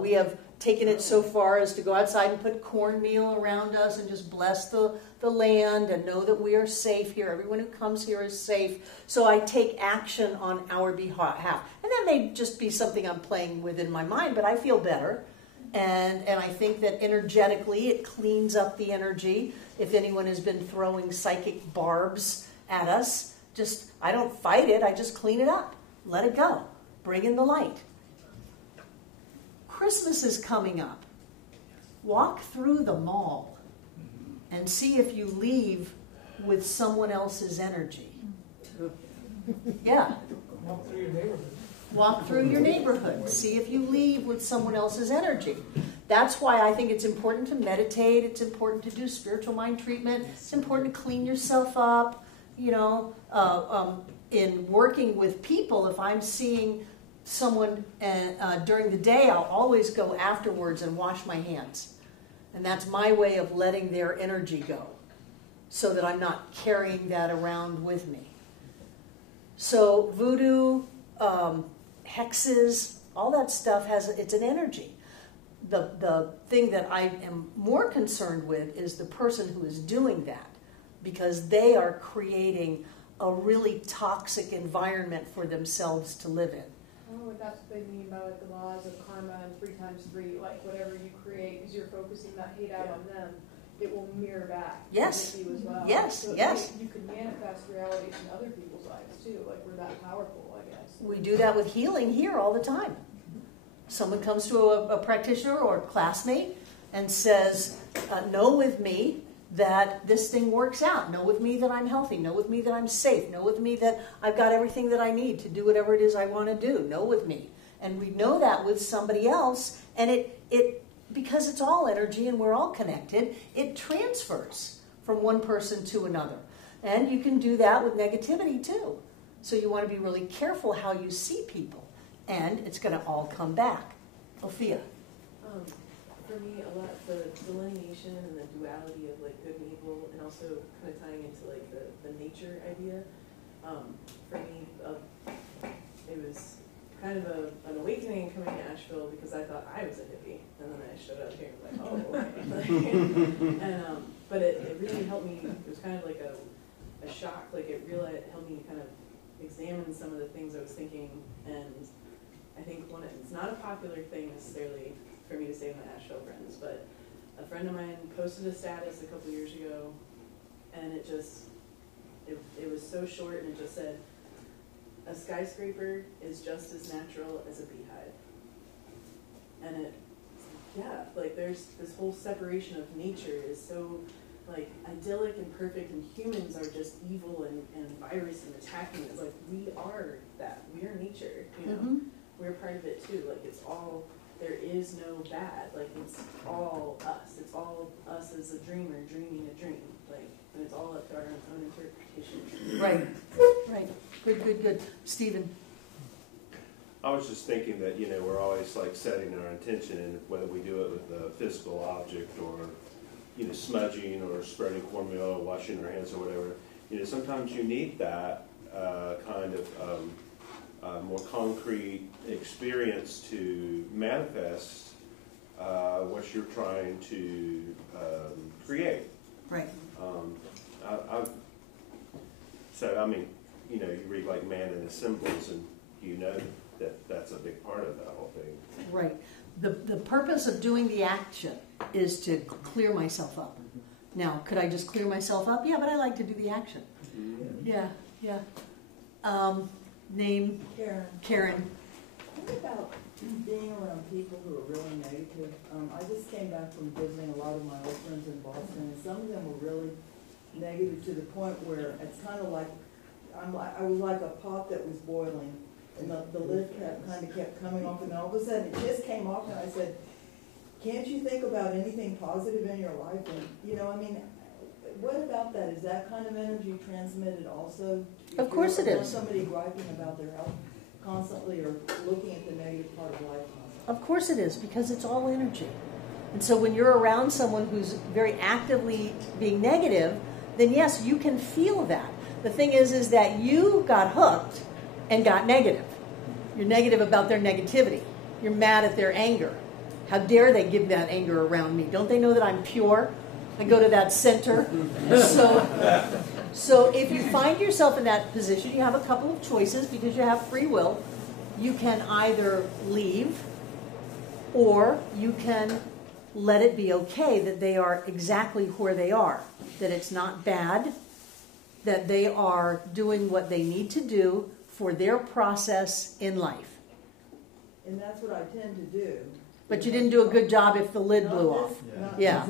We have taken it so far as to go outside and put cornmeal around us and just bless the land and know that we are safe here. Everyone who comes here is safe. So I take action on our behalf. And that may just be something I'm playing with in my mind, but I feel better. And I think that energetically it cleans up the energy. If anyone has been throwing psychic barbs at us, I don't fight it, I just clean it up. Let it go. Bring in the light. Christmas is coming up. Walk through the mall and see if you leave with someone else's energy. Yeah. Walk through your neighborhood. Walk through your neighborhood. See if you leave with someone else's energy. That's why I think it's important to meditate. It's important to do spiritual mind treatment. It's important to clean yourself up. In working with people, if I'm seeing someone during the day, I'll always go afterwards and wash my hands. And that's my way of letting their energy go so that I'm not carrying that around with me. So voodoo, hexes, all that stuff it's an energy. The thing that I am more concerned with is the person who is doing that, because they are creating a really toxic environment for themselves to live in. Oh, that's what they mean by like the laws of karma and 3 times 3, like whatever you create, because you're focusing that hate out on them, it will mirror back Yes. with you as well. Yes, So yes. You can manifest realities in other people's lives too, like we're that powerful, I guess. We do that with healing here all the time. Someone comes to a practitioner or a classmate and says, know with me that this thing works out. Know with me that I'm healthy. Know with me that I'm safe. Know with me that I've got everything that I need to do whatever it is I want to do. Know with me. And we know that with somebody else, and it because it's all energy and we're all connected, it transfers from one person to another. And you can do that with negativity too. So you want to be really careful how you see people, and it's going to all come back. Sophia. For me, a lot the delineation and the duality of like good and evil, and also kind of tying into like the nature idea. For me, it was kind of an awakening coming to Asheville because I thought I was a hippie, and then I showed up here and was like, oh, okay. And but it really helped me. It was kind of like a shock. Like it helped me kind of examine some of the things I was thinking, and I think it's not a popular thing necessarily for me to say to my Asheville friends, but a friend of mine posted a status a couple years ago, and it was so short, and it just said, a skyscraper is just as natural as a beehive. And like there's this whole separation of nature is so like idyllic and perfect, and humans are just evil and virus and attacking. It's like we are that. We are nature, you know? Mm-hmm. We're part of it too. Like it's all, there is no bad. Like it's all us. It's all us as a dreamer dreaming a dream. Like, and it's all up to our own interpretation. Right. Right. Good. Stephen. I was just thinking that, we're always like setting our intention, and whether we do it with a physical object or, smudging or spreading cornmeal or washing our hands or whatever, sometimes you need that kind of more concrete experience to manifest what you're trying to create. Right. You read like Man and His Symbols, and that's a big part of that whole thing. Right. The purpose of doing the action is to clear myself up. Now, could I just clear myself up? Yeah, but I like to do the action. Yeah. Name? Karen. What about being around people who are really negative? I just came back from visiting a lot of my old friends in Boston, and some of them were really negative to the point where it's kind of like I was like a pot that was boiling, and the lid kept coming off, and then all of a sudden it just came off, and I said, "Can't you think about anything positive in your life?" And what about that? Is that kind of energy transmitted also? Of course it is. Somebody griping about their health constantly, or looking at the negative part of life constantly. Of course it is, because it's all energy. And so when you're around someone who's very actively being negative, then yes, you can feel that. The thing is that you got hooked and got negative. You're negative about their negativity. You're mad at their anger. How dare they give that anger around me? Don't they know that I'm pure? I go to that center. So if you find yourself in that position, you have a couple of choices because you have free will. You can either leave, or you can let it be okay that they are exactly where they are, that it's not bad, that they are doing what they need to do for their process in life. And that's what I tend to do. But you didn't do a good job if the lid blew off. Yeah.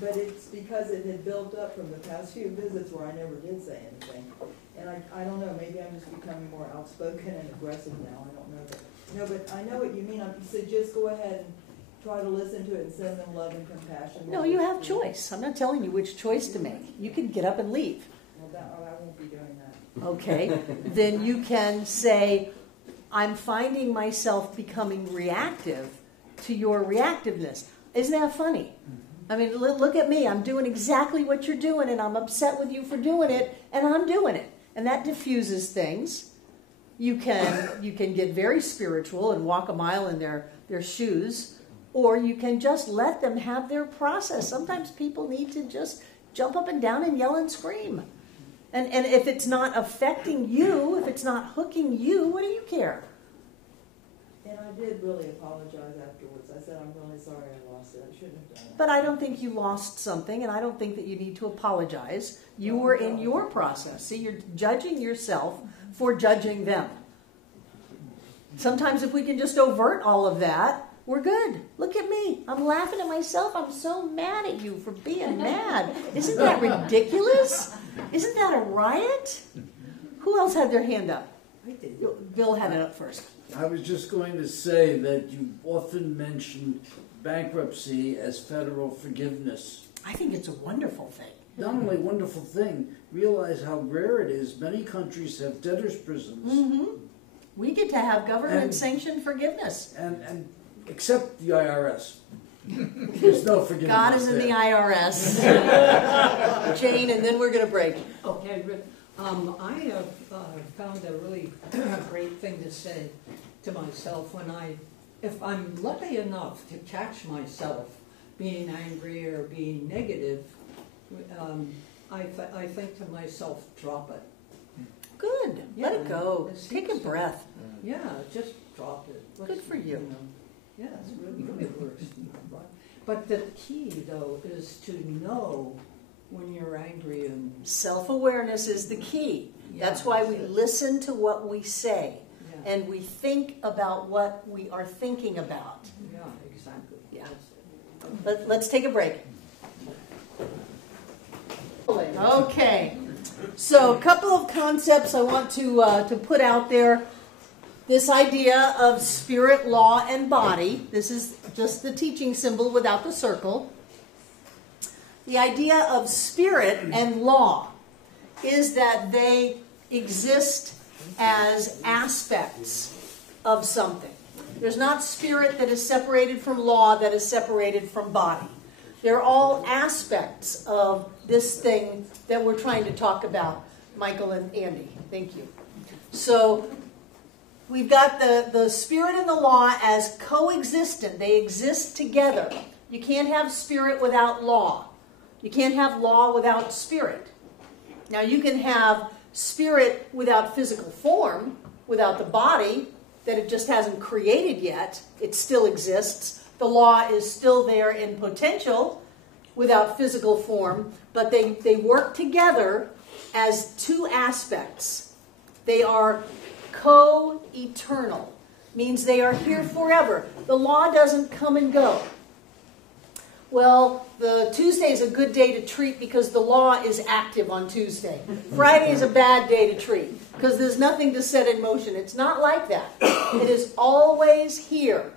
But it's because it had built up from the past few visits where I never did say anything. And I don't know, maybe I'm just becoming more outspoken and aggressive now. I don't know. But I know what you mean. So just go ahead and try to listen to it and send them love and compassion. No, you have choice. I'm not telling you which choice to make. You can get up and leave. Well, I won't be doing that. Okay. Then you can say, I'm finding myself becoming reactive to your reactiveness. Isn't that funny? I mean, look at me. I'm doing exactly what you're doing, and I'm upset with you for doing it, and I'm doing it. And that diffuses things. You can get very spiritual and walk a mile in their shoes, or you can just let them have their process. Sometimes people need to just jump up and down and yell and scream. And if it's not affecting you, if it's not hooking you, what do you care? And I did really apologize afterwards. I said, I'm really sorry I lost it. I shouldn't have done that. But I don't think you lost something, and I don't think that you need to apologize. You were in your process. See, you're judging yourself for judging them. Sometimes if we can just avert all of that, we're good. Look at me. I'm laughing at myself. I'm so mad at you for being mad. Isn't that ridiculous? Isn't that a riot? Who else had their hand up? I did. Bill had it up first. I was just going to say that you often mentioned bankruptcy as federal forgiveness. I think it's a wonderful thing. Not only a wonderful thing, realize how rare it is. Many countries have debtors' prisons. Mm-hmm. We get to have government-sanctioned forgiveness. And except the IRS. There's no forgiveness. God is in the IRS. Jane, and then we're going to break. Okay, Rick. I have found a really great thing to say to myself if I'm lucky enough to catch myself being angry or being negative, I think to myself, drop it. Good. Let it Yeah, go. it Take a seems to- breath. Yeah, just drop it. Good for you. Yeah, it's really, it works. But the key, though, is to know when you're angry and... Self-awareness is the key. Yeah, That's why we it. listen to what we say. Yeah, And we think about what we are thinking about. yeah, exactly. Yeah. That's it. Let's take a break. Okay. So a couple of concepts I want to put out there. This idea of spirit, law, and body. This is just the teaching symbol without the circle. The idea of spirit and law is that they exist as aspects of something. There's not spirit that is separated from law that is separated from body. They're all aspects of this thing that we're trying to talk about, Michael and Andy. Thank you. So we've got the spirit and the law as coexistent. They exist together. You can't have spirit without law. You can't have law without spirit. Now you can have spirit without physical form, without the body, that it just hasn't created yet. It still exists. The law is still there in potential without physical form, but they work together as two aspects. They are co-eternal, means they are here forever. The law doesn't come and go. Well, the Tuesday is a good day to treat because the law is active on Tuesday. Friday is a bad day to treat because there's nothing to set in motion. It's not like that. It is always here.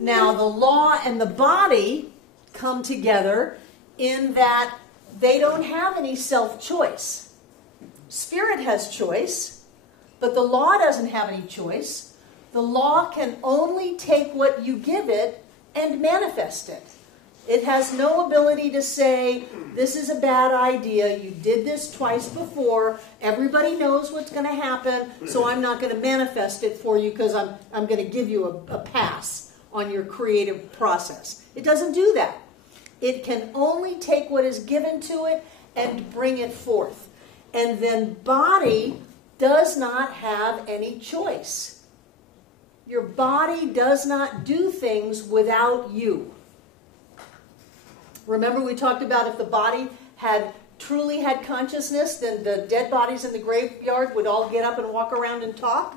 Now, the law and the body come together in that they don't have any self-choice. Spirit has choice, but the law doesn't have any choice. The law can only take what you give it and manifest it. It has no ability to say, this is a bad idea, you did this twice before, everybody knows what's going to happen, so I'm not going to manifest it for you because I'm going to give you a pass on your creative process. It doesn't do that. It can only take what is given to it and bring it forth. And then body does not have any choice. Your body does not do things without you. Remember we talked about if the body had truly had consciousness, then the dead bodies in the graveyard would all get up and walk around and talk.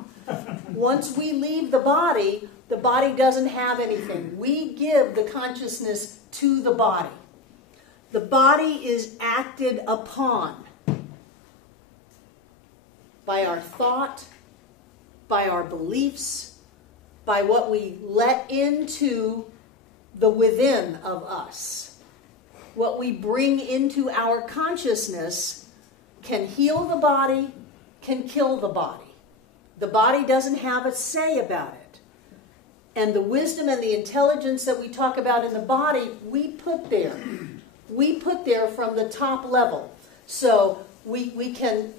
Once we leave the body doesn't have anything. We give the consciousness to the body. The body is acted upon by our thought, by our beliefs, by what we let into the within of us. What we bring into our consciousness can heal the body, can kill the body. The body doesn't have a say about it. And the wisdom and the intelligence that we talk about in the body, we put there. We put there from the top level. So we can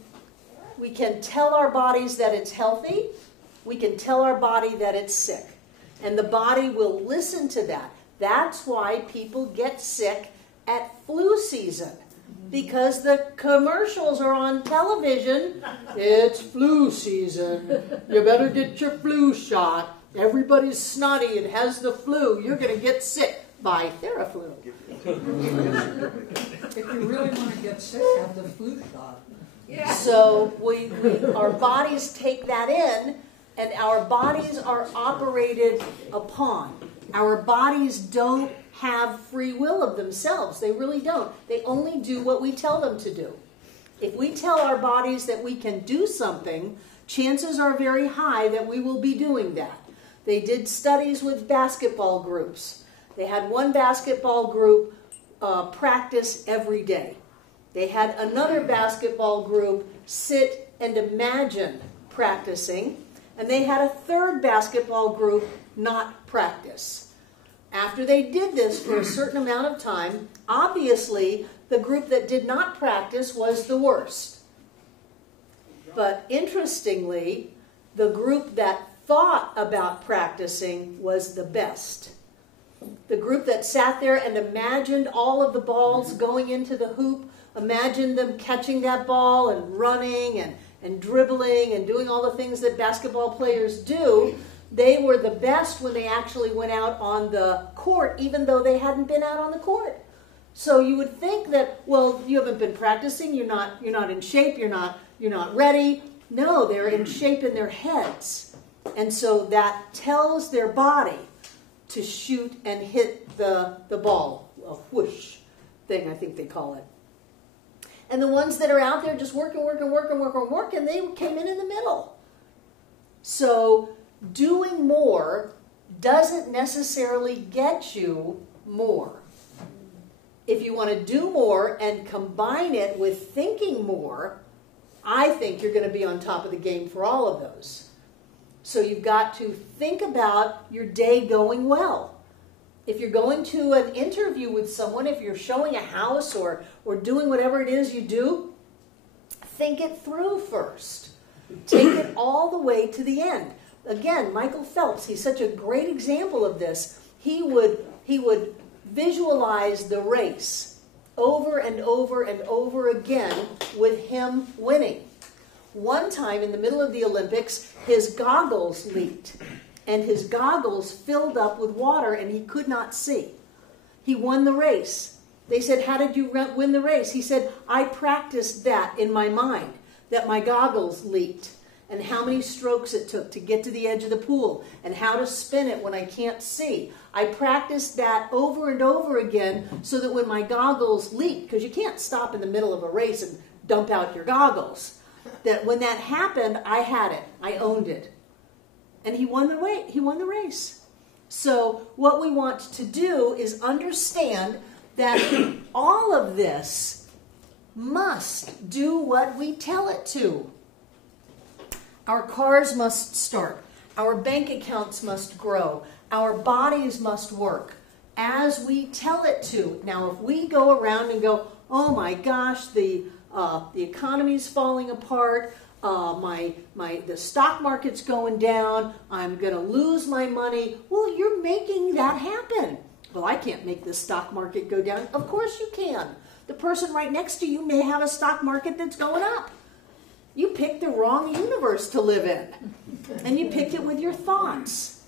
tell our bodies that it's healthy. We can tell our body that it's sick. And the body will listen to that. That's why people get sick at flu season. Because the commercials are on television. It's flu season. You better get your flu shot. Everybody's snotty and has the flu. You're going to get sick by Theraflu. If you really want to get sick, have the flu shot. So our bodies take that in, and our bodies are operated upon. Our bodies don't have free will of themselves. They really don't. They only do what we tell them to do. If we tell our bodies that we can do something, chances are very high that we will be doing that. They did studies with basketball groups. They had one basketball group practice every day. They had another basketball group sit and imagine practicing, and they had a third basketball group not practice. After they did this for a certain amount of time, obviously the group that did not practice was the worst. But interestingly, the group that thought about practicing was the best. The group that sat there and imagined all of the balls going into the hoop, imagined them catching that ball and running and dribbling and doing all the things that basketball players do, they were the best when they actually went out on the court, even though they hadn't been out on the court. So you would think that, well, you haven't been practicing, you're not in shape, you're not ready. No, they're in shape in their heads. And so that tells their body to shoot and hit the ball, a whoosh thing, I think they call it. And the ones that are out there just working, they came in the middle. So doing more doesn't necessarily get you more. If you want to do more and combine it with thinking more, I think you're going to be on top of the game for all of those. So you've got to think about your day going well. If you're going to an interview with someone, if you're showing a house or doing whatever it is you do, think it through first. Take it all the way to the end. Again, Michael Phelps, he's such a great example of this. He would visualize the race over and over and over again with him winning. One time in the middle of the Olympics, his goggles leaked, and his goggles filled up with water, and he could not see. He won the race. They said, "How did you win the race?" He said, "I practiced that in my mind, that my goggles leaked, and how many strokes it took to get to the edge of the pool, and how to spin it when I can't see. I practiced that over and over again so that when my goggles leaked," because you can't stop in the middle of a race and dump out your goggles, that when that happened, I had it. I owned it. And he won the race. So what we want to do is understand that all of this must do what we tell it to. Our cars must start. Our bank accounts must grow. Our bodies must work as we tell it to. Now, if we go around and go, "Oh my gosh, the economy's falling apart. The stock market's going down. I'm going to lose my money." Well, you're making that happen. "Well, I can't make the stock market go down." Of course you can. The person right next to you may have a stock market that's going up. You picked the wrong universe to live in. And you picked it with your thoughts.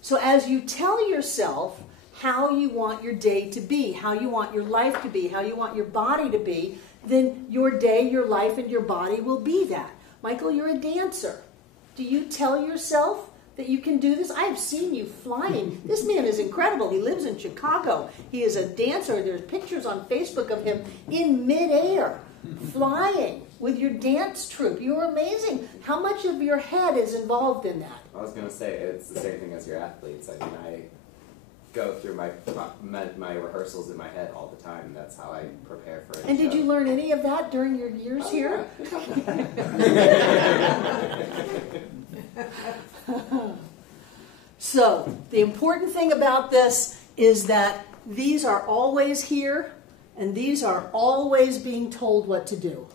So as you tell yourself how you want your day to be, how you want your life to be, how you want your body to be, then your day, your life, and your body will be that. Michael, you're a dancer. Do you tell yourself that you can do this? I have seen you flying. This man is incredible. He lives in Chicago. He is a dancer. There's pictures on Facebook of him in midair, flying with your dance troupe. You're amazing. How much of your head is involved in that? I was going to say, it's the same thing as your athletes. I mean, I go through my rehearsals in my head all the time. That's how I prepare for it. And did you learn any of that during your years here? Yeah. So, the important thing about this is that these are always here, and these are always being told what to do.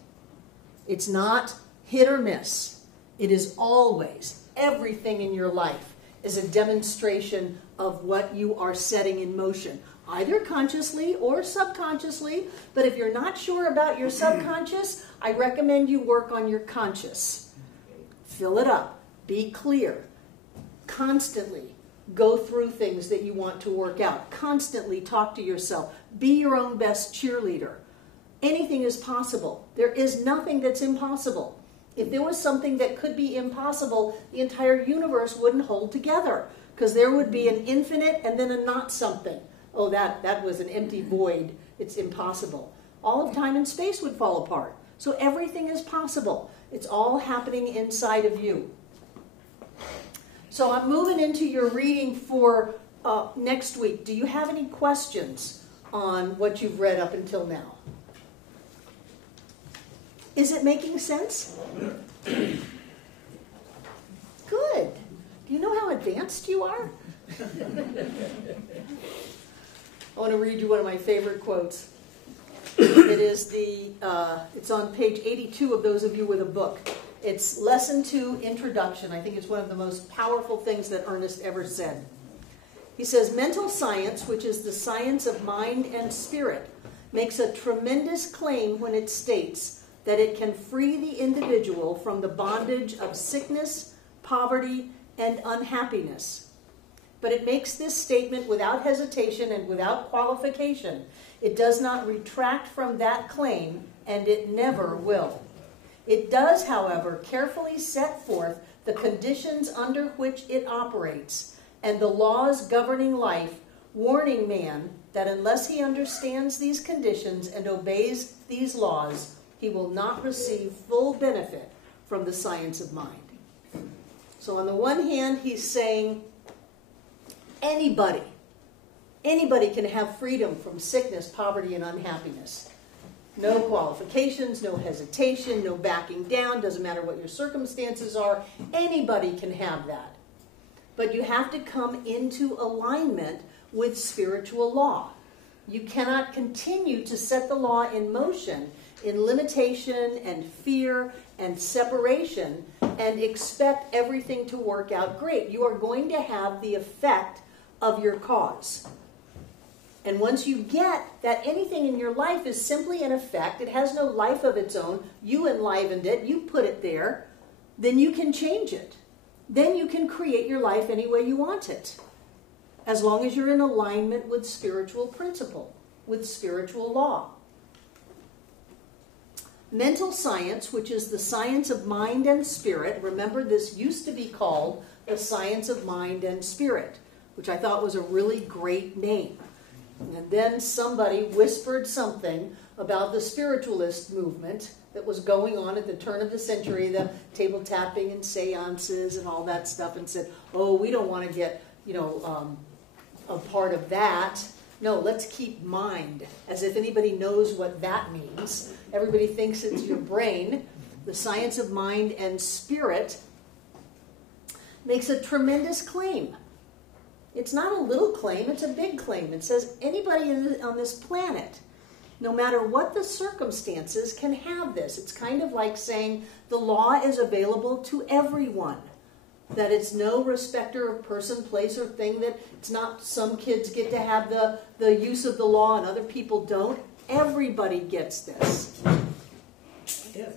It's not hit or miss. It is always, everything in your life is a demonstration of what you are setting in motion, either consciously or subconsciously. But if you're not sure about your subconscious, I recommend you work on your conscious. Fill it up. Be clear. Constantly go through things that you want to work out. Constantly talk to yourself. Be your own best cheerleader. Anything is possible. There is nothing that's impossible. If there was something that could be impossible, the entire universe wouldn't hold together, because there would be an infinite and then a not something. Oh, that was an empty void. It's impossible. All of time and space would fall apart. So everything is possible. It's all happening inside of you. So I'm moving into your reading for next week. Do you have any questions on what you've read up until now? Is it making sense? Good. Do you know how advanced you are? I want to read you one of my favorite quotes. It's on page 82 of those of you with a book. It's Lesson 2, Introduction. I think it's one of the most powerful things that Ernest ever said. He says, mental science, which is the science of mind and spirit, makes a tremendous claim when it states that it can free the individual from the bondage of sickness, poverty, and unhappiness. But it makes this statement without hesitation and without qualification. It does not retract from that claim, and it never will. It does, however, carefully set forth the conditions under which it operates and the laws governing life, warning man that unless he understands these conditions and obeys these laws, he will not receive full benefit from the science of mind. So on the one hand, he's saying anybody can have freedom from sickness, poverty, and unhappiness. No qualifications, no hesitation, no backing down, doesn't matter what your circumstances are, anybody can have that. But you have to come into alignment with spiritual law. You cannot continue to set the law in motion in limitation and fear and separation and expect everything to work out great. You are going to have the effect of your cause. And once you get that anything in your life is simply an effect, it has no life of its own, you enlivened it, you put it there, then you can change it. Then you can create your life any way you want it. As long as you're in alignment with spiritual principle, with spiritual law. Mental science, which is the science of mind and spirit, remember this used to be called the science of mind and spirit, which I thought was a really great name. And then somebody whispered something about the spiritualist movement that was going on at the turn of the century, the table tapping and seances and all that stuff, and said, oh, we don't want to get, a part of that. No, let's keep mind, as if anybody knows what that means. Everybody thinks it's your brain. The science of mind and spirit makes a tremendous claim. It's not a little claim, it's a big claim. It says anybody on this planet, no matter what the circumstances, can have this. It's kind of like saying the law is available to everyone. That it's no respecter of person, place, or thing. That it's not some kids get to have the use of the law and other people don't. Everybody gets this. Yeah.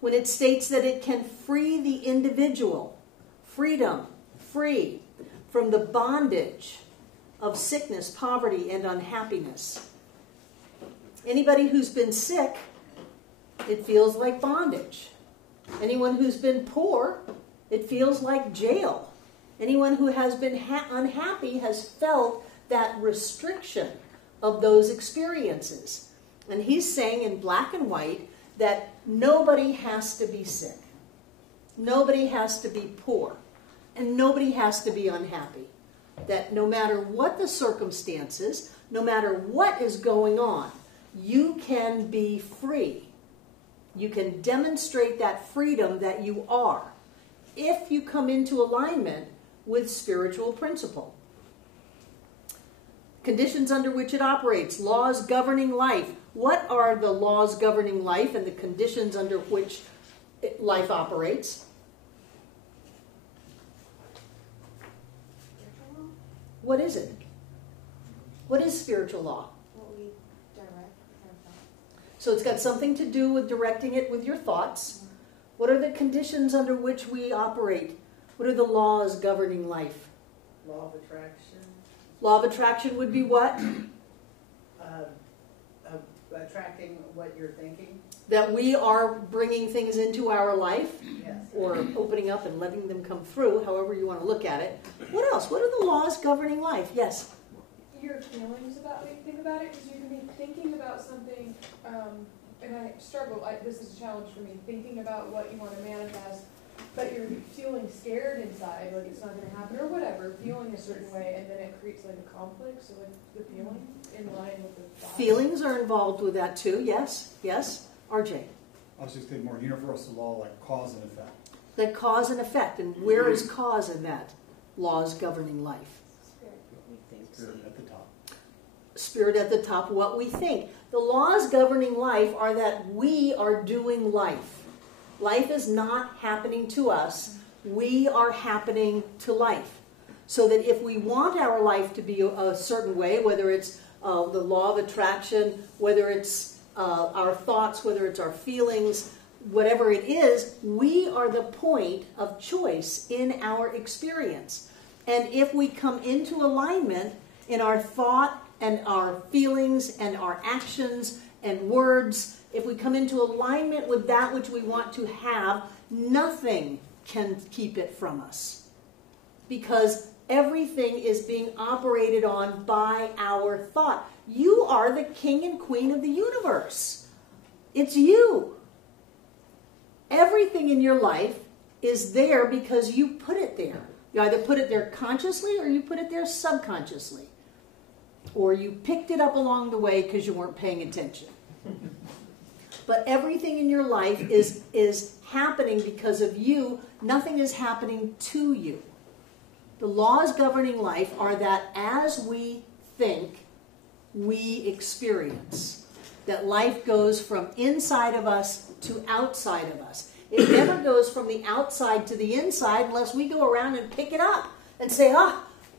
When it states that it can free the individual, freedom, free from the bondage of sickness, poverty, and unhappiness. Anybody who's been sick, it feels like bondage. Anyone who's been poor, it feels like jail. Anyone who has been unhappy has felt that restriction of those experiences. And he's saying in black and white that nobody has to be sick. Nobody has to be poor. And nobody has to be unhappy. That no matter what the circumstances, no matter what is going on, you can be free. You can demonstrate that freedom that you are if you come into alignment with spiritual principle. Conditions under which it operates, laws governing life. What are the laws governing life and the conditions under which life operates? What is it? What is spiritual law? What we direct. So it's got something to do with directing it with your thoughts. What are the conditions under which we operate? What are the laws governing life? Law of attraction. Law of attraction would be what? Attracting what you're thinking. that we are bringing things into our life, Yes. or opening up and letting them come through, however you want to look at it. What else? What are the laws governing life? Yes? Your feelings about it, think about it, because you can be thinking about something, and I struggle, this is a challenge for me, thinking about what you want to manifest, but you're feeling scared inside, like it's not going to happen, or whatever, feeling a certain way, and then it creates like a conflict, so like the feeling in line with the thoughts. Feelings are involved with that too, yes? Yes? RJ? I was just thinking more universal law like cause and effect. That cause and effect, and where is cause in that? Laws governing life. Spirit at the top. Spirit at the top, what we think. The laws governing life are that we are doing life. Life is not happening to us. We are happening to life. So that if we want our life to be a certain way, whether it's the law of attraction, whether it's our thoughts, whether it's our feelings, whatever it is, we are the point of choice in our experience. And if we come into alignment in our thought and our feelings and our actions and words, if we come into alignment with that which we want to have, nothing can keep it from us. Because everything is being operated on by our thought. You are the king and queen of the universe. It's you. Everything in your life is there because you put it there. You either put it there consciously or you put it there subconsciously. Or you picked it up along the way because you weren't paying attention. But everything in your life is happening because of you. Nothing is happening to you. The laws governing life are that as we think, we experience. That life goes from inside of us to outside of us. It never goes from the outside to the inside unless we go around and pick it up and say,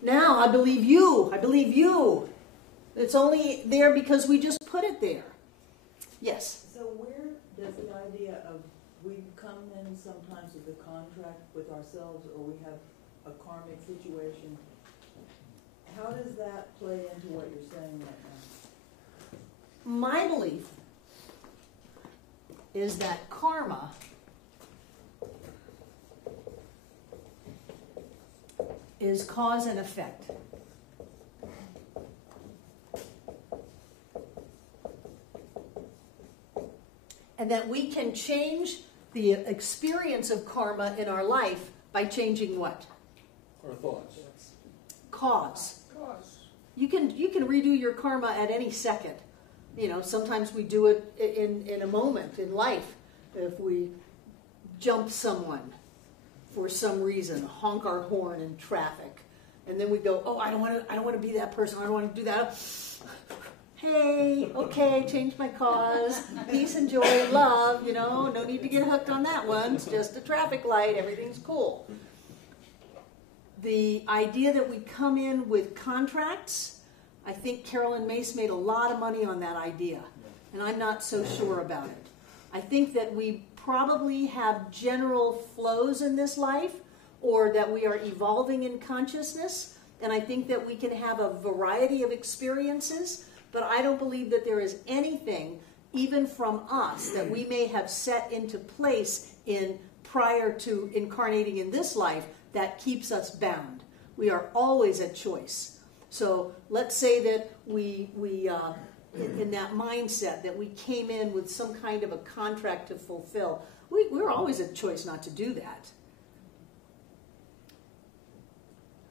now I believe you. I believe you. It's only there because we just put it there. Yes? So where does the idea of we come in sometimes with a contract with ourselves, or we have a karmic situation, how does that play into what you're saying right now? My belief is that karma is cause and effect. And that we can change the experience of karma in our life by changing what? Our thoughts. Cause. You can redo your karma at any second. You know, sometimes we do it in a moment in life. If we jump someone for some reason, honk our horn in traffic, and then we go, I don't want to be that person. I don't want to do that. Hey, okay, change my cause. Peace and joy, love. No need to get hooked on that one. It's just a traffic light. Everything's cool. The idea that we come in with contracts, I think Carolyn Mace made a lot of money on that idea, and I'm not so sure about it. I think that we probably have general flows in this life, or that we are evolving in consciousness, and I think that we can have a variety of experiences, but I don't believe that there is anything, even from us, that we may have set into place prior to incarnating in this life that keeps us bound. We are always at choice. So let's say that we in that mindset that we came in with some kind of a contract to fulfill. We're always at choice not to do that.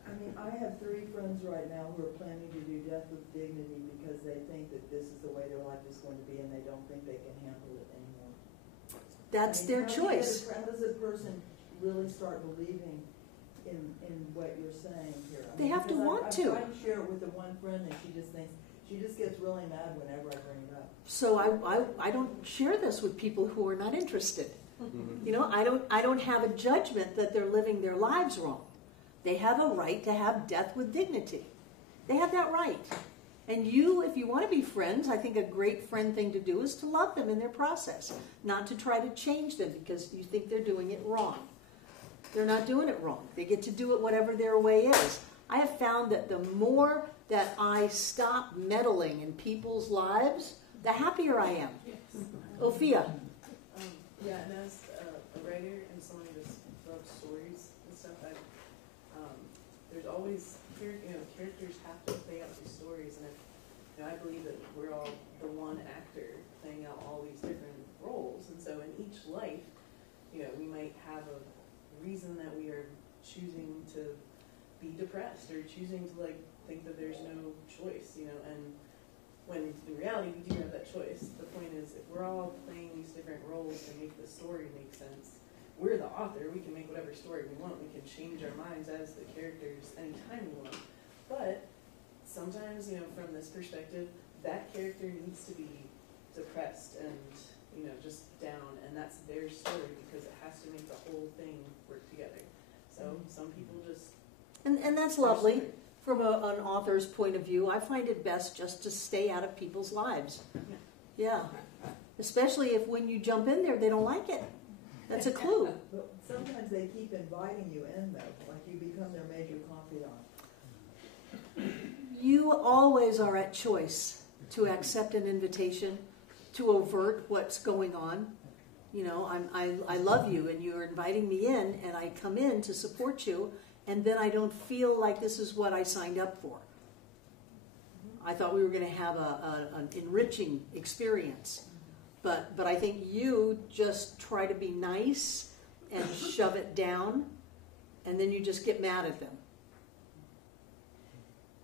I mean, I have 3 friends right now who are planning to do death with dignity because they think that this is the way their life is going to be and they don't think they can handle it anymore. That's their choice. How does a person really start believing in what you're saying here? They have to want to. I'm trying to share it with the one friend and she just gets really mad whenever I bring it up. So I don't share this with people who are not interested. I don't have a judgment that they're living their lives wrong. They have a right to have death with dignity. They have that right. And if you want to be friends, I think a great friend thing to do is to love them in their process, not to try to change them because you think they're doing it wrong. They're not doing it wrong. They get to do it whatever their way is. I have found that the more that I stop meddling in people's lives, the happier I am. Ophia. Yeah, and as a writer and someone who just loves stories and stuff, there's always, characters have to play out these stories, and I believe that we're all the one actor playing out all these different roles, and so in each life, we might have a reason that we are choosing to be depressed or choosing to think that there's no choice, and when in reality we do have that choice. The point is, if we're all playing these different roles to make the story make sense, we're the author, we can make whatever story we want, we can change our minds as the characters anytime we want. But sometimes, from this perspective, that character needs to be depressed and, just down, and that's their story because it has to make the whole thing work together. So some people just... And that's lovely. From an author's point of view, I find it best just to stay out of people's lives. Yeah. Especially if when you jump in there, they don't like it. That's a clue. But sometimes they keep inviting you in, though, like you become their major confidant. You always are at choice to accept an invitation, to avert what's going on. I love you, and you're inviting me in, and I come in to support you, and then I don't feel like this is what I signed up for. I thought we were going to have an enriching experience. But I think you just try to be nice and shove it down, and then you just get mad at them.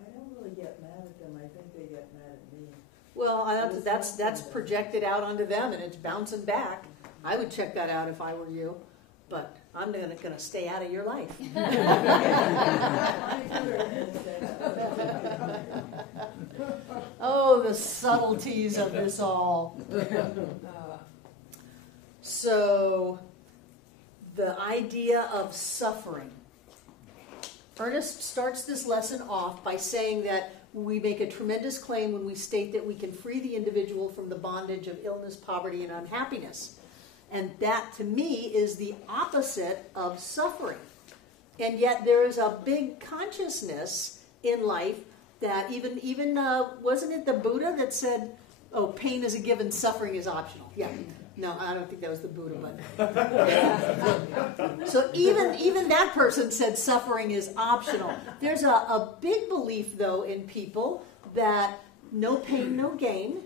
I don't really get mad at them. I think they get mad at me. Well, that's projected out onto them, and it's bouncing back. I would check that out if I were you, but I'm going to stay out of your life. Oh, the subtleties of this all. So, the idea of suffering. Ernest starts this lesson off by saying that we make a tremendous claim when we state that we can free the individual from the bondage of illness, poverty, and unhappiness. And that, to me, is the opposite of suffering. And yet there is a big consciousness in life that even wasn't it the Buddha that said, oh, pain is a given, suffering is optional. Yeah. No, I don't think that was the Buddha, but so even that person said suffering is optional. There's a big belief, though, in people that no pain, no gain,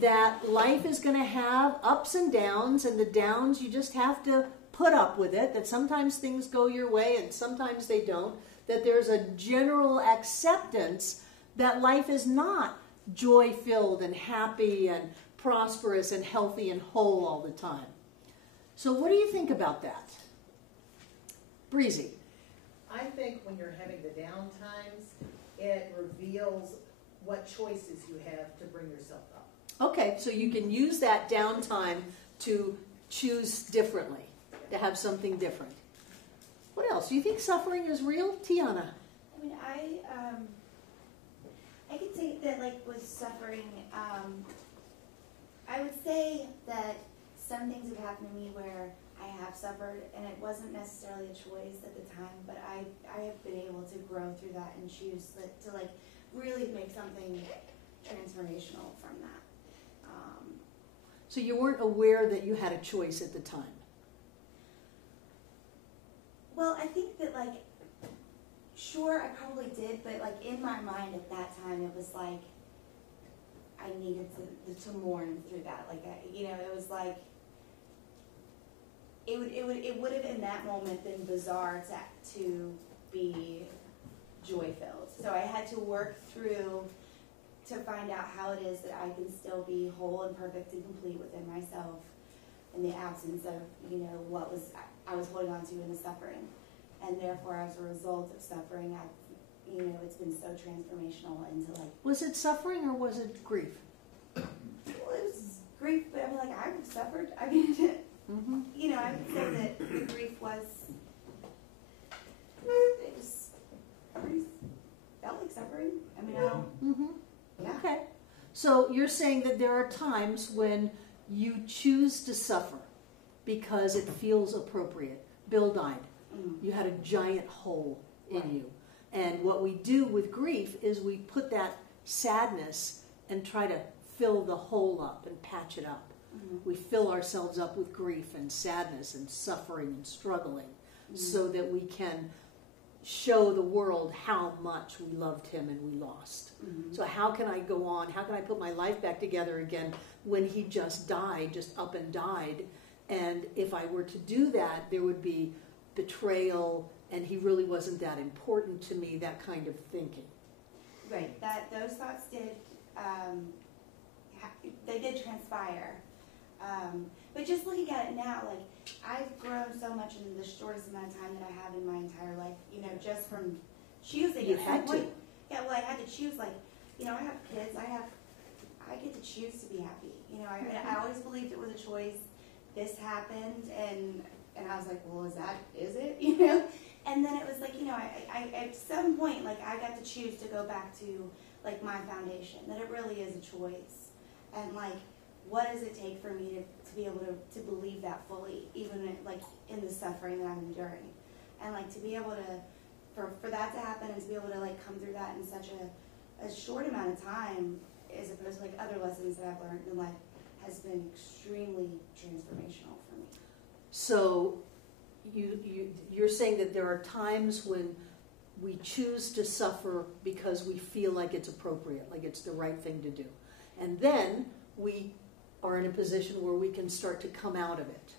that life is going to have ups and downs, and the downs you just have to put up with it, that sometimes things go your way and sometimes they don't, that there's a general acceptance that life is not joy-filled and happy and prosperous and healthy and whole all the time. So what do you think about that? Breezy. I think when you're having the down times, it reveals what choices you have to bring yourself up. Okay, so you can use that downtime to choose differently, to have something different. What else? Do you think suffering is real? Tiana. I mean, I could say that, with suffering, I would say that some things have happened to me where I have suffered, and it wasn't necessarily a choice at the time, but I have been able to grow through that and choose to really make something transformational from that. So you weren't aware that you had a choice at the time? Well, I think that, sure, I probably did, but, in my mind at that time, it was I needed to mourn through that. It was it would have in that moment been bizarre to be joy-filled. So I had to work through to find out how it is that I can still be whole and perfect and complete within myself in the absence of, what I was holding on to in the suffering. And therefore, as a result of suffering, it's been so transformational into Was it suffering or was it grief? Well, it was grief, but I've suffered. I would say that the grief was, it just felt like suffering. I don't. Yeah. Okay. So you're saying that there are times when you choose to suffer because it feels appropriate. Bill died. You had a giant hole in you. And what we do with grief is we put that sadness and try to fill the hole up and patch it up. We fill ourselves up with grief and sadness and suffering and struggling so that we can show the world how much we loved him and we lost. So how can I go on? How can I put my life back together again when he just died, just up and died? And if I were to do that, there would be betrayal, and he really wasn't that important to me, that kind of thinking. Right, those thoughts did, they did transpire. But just looking at it now, like, I've grown so much in the shortest amount of time that I have in my entire life, you know, just from choosing. You had to. Yeah, well, I had to choose, like, you know, I have kids, I get to choose to be happy. You know, I always believed it was a choice. This happened, and I was like, well, is it? You know? And then it was like, you know, I at some point, like, I got to choose to go back to, like, my foundation, that it really is a choice. And, like, what does it take for me to be able to believe that fully, even like in the suffering that I'm enduring, and like to be able to, for that to happen, and to be able to like come through that in such a short amount of time, as opposed to like other lessons that I've learned in life, has been extremely transformational for me. So you're saying that there are times when we choose to suffer because we feel like it's appropriate, like it's the right thing to do, and then we are in a position where we can start to come out of it.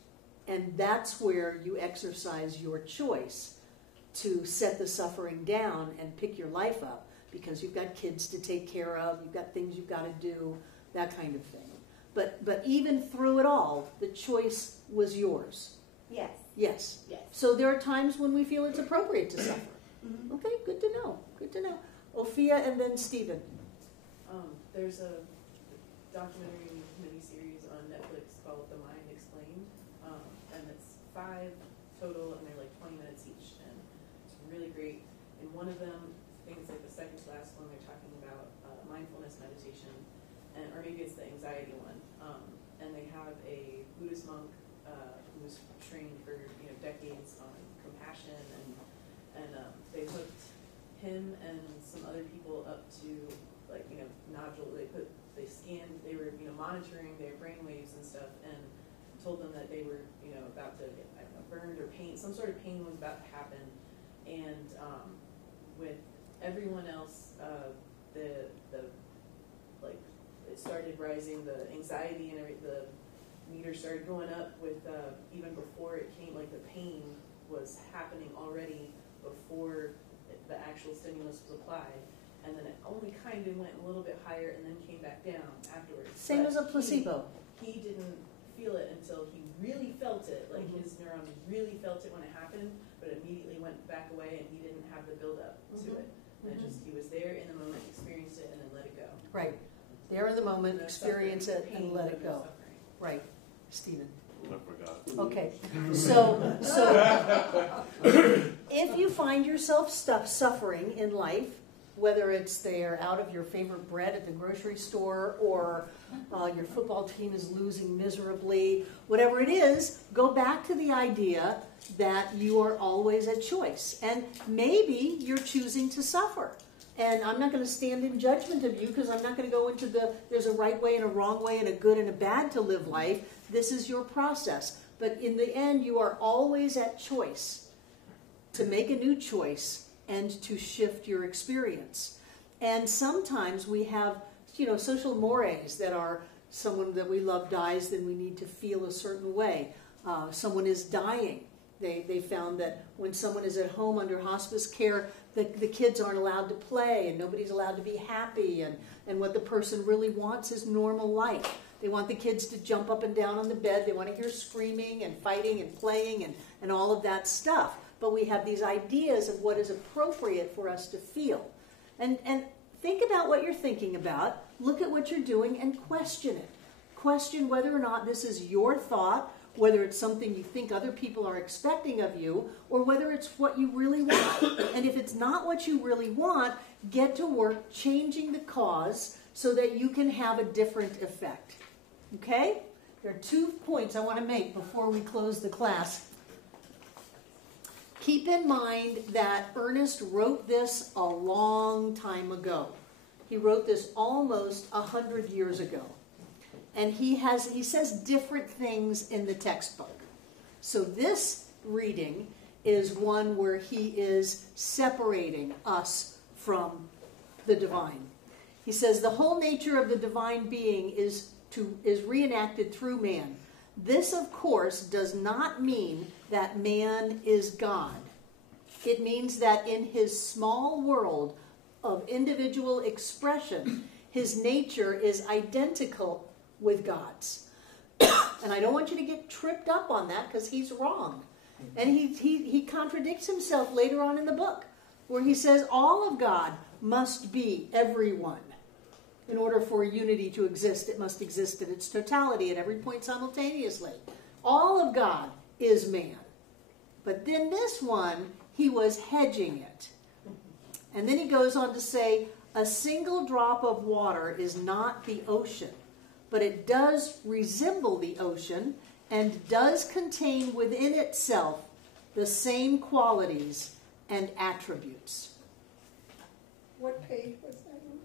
And that's where you exercise your choice to set the suffering down and pick your life up, because you've got kids to take care of, you've got things you've got to do, that kind of thing. But even through it all, the choice was yours. Yes. Yes. Yes. So there are times when we feel it's appropriate to suffer. Okay, good to know. Good to know. Ophia and then Stephen. There's a documentary miniseries on Netflix called The Mind Explained, and it's 5 total, and they're like 20 minutes each, and it's really great. And one of them, I think it's like the second to last one, they're talking about mindfulness meditation, or maybe it's the anxiety one. And they have a Buddhist monk who's trained for decades on compassion, and they hooked him and some other people up to nodule. They scanned. They were monitoring their brain waves and stuff, and told them that they were about to get burned or pain. Some sort of pain was about to happen, and with everyone else, it started rising. The anxiety and the meter started going up with even before it came. Like the pain was happening already before the actual stimulus was applied. And then it only kind of went a little bit higher and then came back down afterwards. Same as a placebo. He didn't feel it until he really felt it. Like his neurons really felt it when it happened, but it immediately went back away, and he didn't have the buildup to it. And he was there in the moment, experienced it, and then let it go. Right. There in the moment, No experience it, suffering, and let pain, it no go. suffering. Right. Stephen. I forgot. Okay. So if you find yourself suffering in life, whether it's they're out of your favorite bread at the grocery store, or your football team is losing miserably, whatever it is, go back to the idea that you are always at choice. And maybe you're choosing to suffer. And I'm not going to stand in judgment of you, because I'm not going to go into there's a right way and a wrong way and a good and a bad to live life. This is your process. But in the end, you are always at choice to make a new choice and to shift your experience. And sometimes we have, social mores that are someone that we love dies, then we need to feel a certain way. Someone is dying. They found that when someone is at home under hospice care, the kids aren't allowed to play, and nobody's allowed to be happy, and what the person really wants is normal life. They want the kids to jump up and down on the bed. They want to hear screaming and fighting and playing and all of that stuff. But we have these ideas of what is appropriate for us to feel. And think about what you're thinking about. Look at what you're doing and question it. Question whether or not this is your thought, whether it's something you think other people are expecting of you, or whether it's what you really want. And if it's not what you really want, get to work changing the cause so that you can have a different effect. Okay? There are 2 points I want to make before we close the class. Keep in mind that Ernest wrote this a long time ago. He wrote this almost 100 years ago. And he says different things in the textbook. So this reading is one where he is separating us from the divine. He says the whole nature of the divine being is reenacted through man. This, of course, does not mean that man is God. It means that in his small world of individual expression, his nature is identical with God's. And I don't want you to get tripped up on that because he's wrong. And he contradicts himself later on in the book where he says all of God must be everyone. In order for unity to exist, it must exist in its totality at every point simultaneously. All of God is man. But then this one, he was hedging it. And then he goes on to say, a single drop of water is not the ocean, but it does resemble the ocean and does contain within itself the same qualities and attributes. What page was that?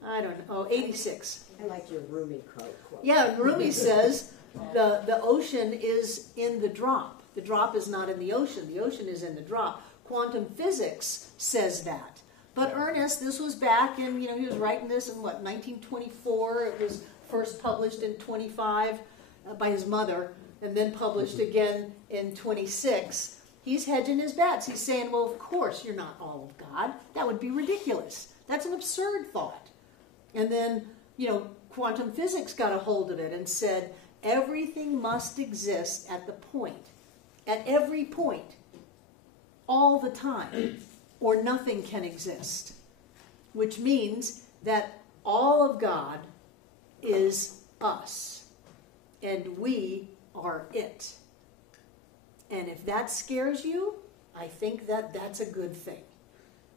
I don't know, 86. I like your Rumi quote. Yeah, Rumi says the ocean is in the drop. The drop is not in the ocean. The ocean is in the drop. Quantum physics says that. But Ernest, this was back in, he was writing this in 1924. It was first published in 25 by his mother, and then published again in 26. He's hedging his bets. He's saying, well, of course you're not all of God. That would be ridiculous. That's an absurd thought. And then, quantum physics got a hold of it and said, everything must exist at the point, at every point, all the time, or nothing can exist. Which means that all of God is us, and we are it. And if that scares you, I think that that's a good thing,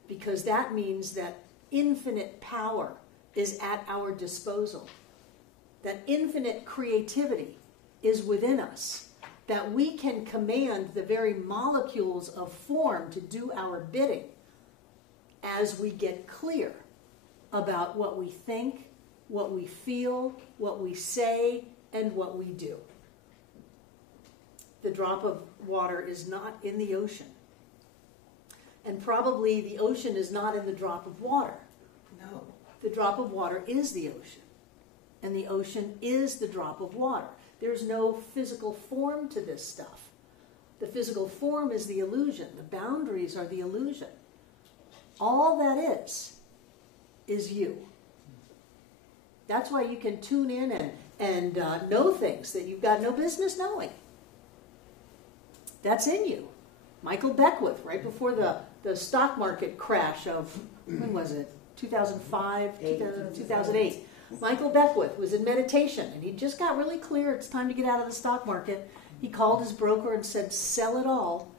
because that means that infinite power is at our disposal, that infinite creativity is within us, that we can command the very molecules of form to do our bidding as we get clear about what we think, what we feel, what we say, and what we do. The drop of water is not in the ocean. And probably the ocean is not in the drop of water. No. The drop of water is the ocean. And the ocean is the drop of water. There's no physical form to this stuff. The physical form is the illusion. The boundaries are the illusion. All that is you. That's why you can tune in and know things that you've got no business knowing. That's in you. Michael Beckwith, right before the stock market crash of, when was it? 2005, 2008. Michael Beckwith was in meditation, and he just got really clear it's time to get out of the stock market. He called his broker and said, sell it all.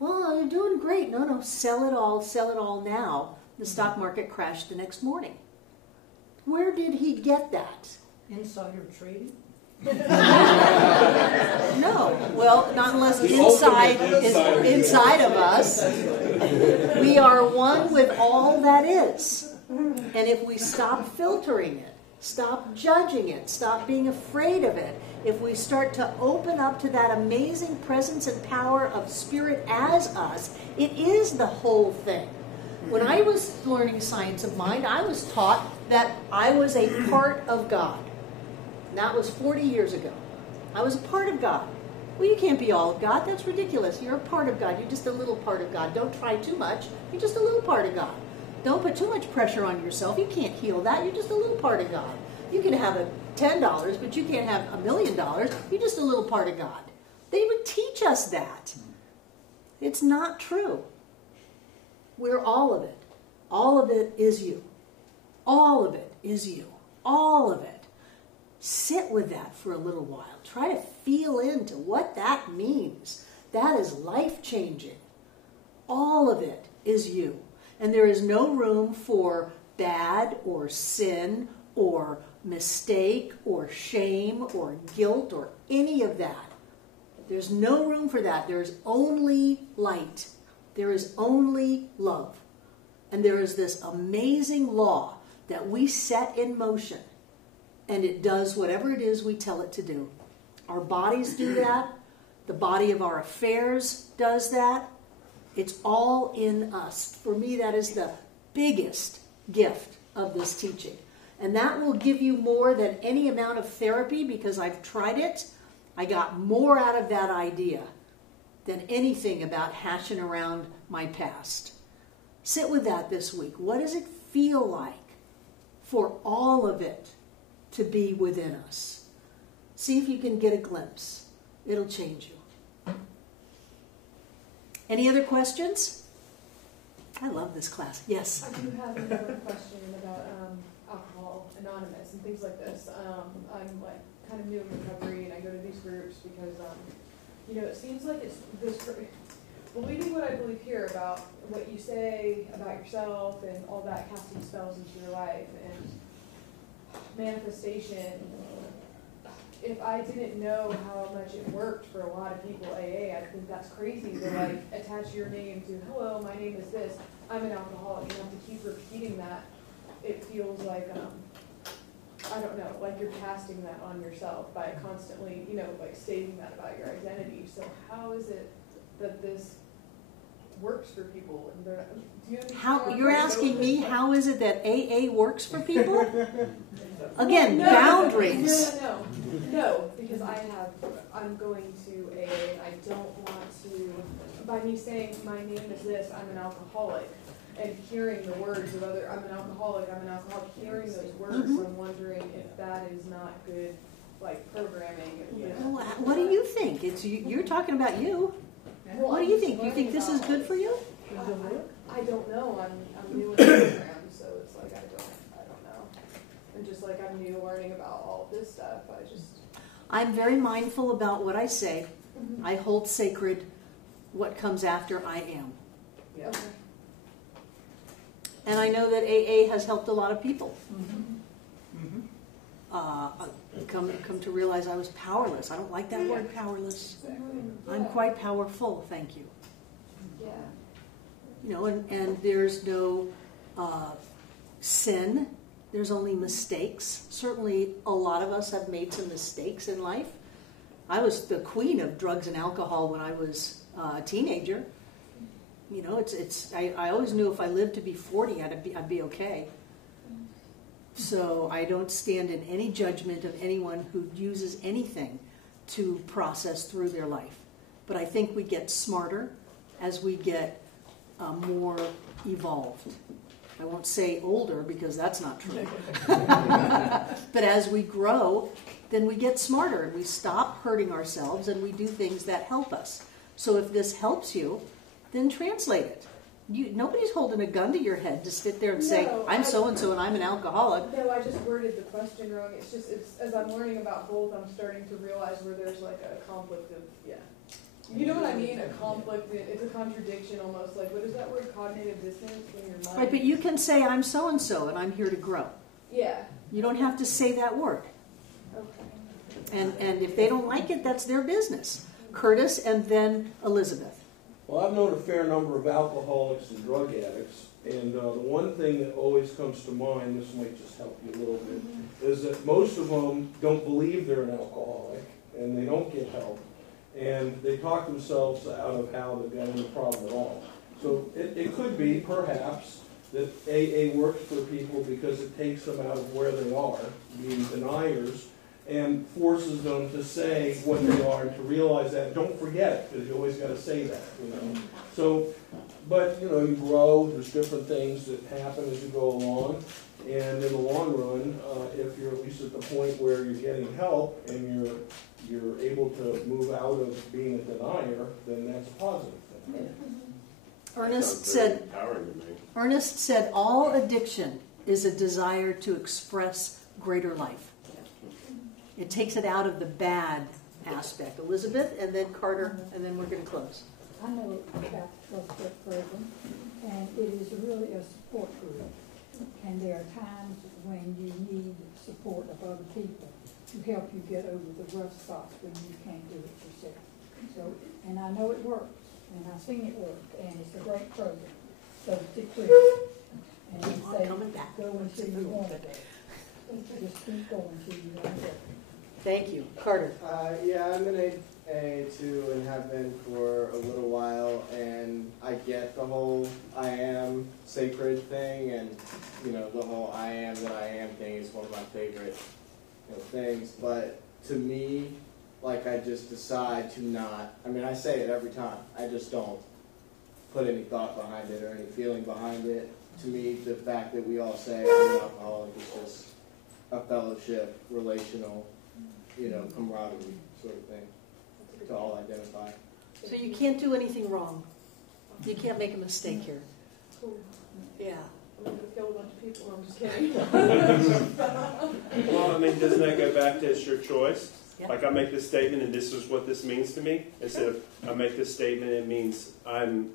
Well, you're doing great. No, sell it all now. The stock market crashed the next morning. Where did he get that? Insider trading? No. Well, not unless inside is inside of us. We are one with all that is. And if we stop filtering it, stop judging it, stop being afraid of it, if we start to open up to that amazing presence and power of Spirit as us, it is the whole thing. When I was learning Science of Mind, I was taught that I was a part of God. And that was 40 years ago. I was a part of God. Well, you can't be all of God. That's ridiculous. You're a part of God. You're just a little part of God. Don't try too much. You're just a little part of God. Don't put too much pressure on yourself. You can't heal that. You're just a little part of God. You can have $10, but you can't have $1 million. You're just a little part of God. They would teach us that. It's not true. We're all of it. All of it is you. All of it is you. All of it. Sit with that for a little while. Try to feel into what that means. That is life-changing. All of it is you. And there is no room for bad or sin or mistake or shame or guilt or any of that. There's no room for that. There is only light. There is only love. And there is this amazing law that we set in motion, and it does whatever it is we tell it to do. Our bodies do that. The body of our affairs does that. It's all in us. For me, that is the biggest gift of this teaching. And that will give you more than any amount of therapy, because I've tried it. I got more out of that idea than anything about hashing around my past. Sit with that this week. What does it feel like for all of it to be within us? See if you can get a glimpse. It'll change you. Any other questions? I love this class. Yes? I do have another question about Alcohol Anonymous and things like this. I'm like kind of new in recovery, and I go to these groups because, it seems like it's this, believing what I believe here about what you say about yourself and all that, casting spells into your life and manifestation. If I didn't know how much it worked for a lot of people, AA, I think that's crazy to like attach your name to, hello, my name is this, I'm an alcoholic. You have to keep repeating that. It feels like, I don't know, like you're casting that on yourself by constantly, like stating that about your identity. So how is it that this works for people? And you're asking me, how is it that AA works for people? Again, boundaries. No, because I'm going to AA and I don't want to, by me saying my name is this, I'm an alcoholic, and hearing the words of I'm an alcoholic, hearing those words, I'm wondering if that is not good, like, programming. What do you think? You're talking about you. Well, what do you think? You think this is good for you? I don't know. I'm new in the program, so it's like I don't know. And just like I'm new learning about all of this stuff, I'm very mindful about what I say. I hold sacred what comes after I am. Yeah. Okay. And I know that AA has helped a lot of people. Come to realize I was powerless. I don't like that word, powerless. I'm quite powerful, thank you. Yeah. And there's no sin. There's only mistakes. Certainly a lot of us have made some mistakes in life. I was the queen of drugs and alcohol when I was a teenager. I always knew if I lived to be 40, I'd be okay. So I don't stand in any judgment of anyone who uses anything to process through their life. But I think we get smarter as we get more evolved. I won't say older because that's not true. But as we grow, then we get smarter and we stop hurting ourselves and we do things that help us. So if this helps you, then translate it. Nobody's holding a gun to your head to sit there and say, I'm so-and-so and I'm an alcoholic. No, I just worded the question wrong. It's as I'm learning about both, I'm starting to realize where there's like a conflict of, you know what I mean? A conflict, it's a contradiction almost. Like, what is that word? Cognitive dissonance in your mind? Right, but you can say, I'm so-and-so and I'm here to grow. Yeah. You don't have to say that word. Okay. And if they don't like it, that's their business. Curtis and then Elizabeth. Well, I've known a fair number of alcoholics and drug addicts, and the one thing that always comes to mind, this might just help you a little bit, is that most of them don't believe they're an alcoholic, and they don't get help, and they talk themselves out of how they've got any problem at all. So it could be, perhaps, that AA works for people because it takes them out of where they are, being deniers, and forces them to say what they are and to realize that. Don't forget it, because you always got to say that, So, but, you grow. There's different things that happen as you go along. And in the long run, if you're at least at the point where you're getting help and you're able to move out of being a denier, then that's a positive thing. Ernest said, all addiction is a desire to express greater life. It takes it out of the bad aspect. Elizabeth, and then Carter, and then we're going to close. I know about the 12-step program, and it is really a support group. And there are times when you need support of other people to help you get over the rough spots when you can't do it yourself. So, and I know it works, and I've seen it work, and it's a great program. So stick with it. And you I'm say, coming back. go until you want to go. Just keep going until you want to go. Thank you. Carter. Yeah, I'm in A2 and have been for a little while, and I get the whole I am sacred thing, and the whole I am that I am thing is one of my favorite things. But to me, like, I just decide to not. I mean, I say it every time. I just don't put any thought behind it or any feeling behind it. To me, the fact that we all say I'm an alcoholic is just a fellowship, relational, camaraderie sort of thing to all identify. So you can't do anything wrong. You can't make a mistake here. Cool. Yeah. I'm going to kill a bunch of people. I'm just kidding. Well, I mean, doesn't that go back to it's your choice? Yeah. Like, I make this statement and this is what this means to me. Instead of I make this statement, it means I'm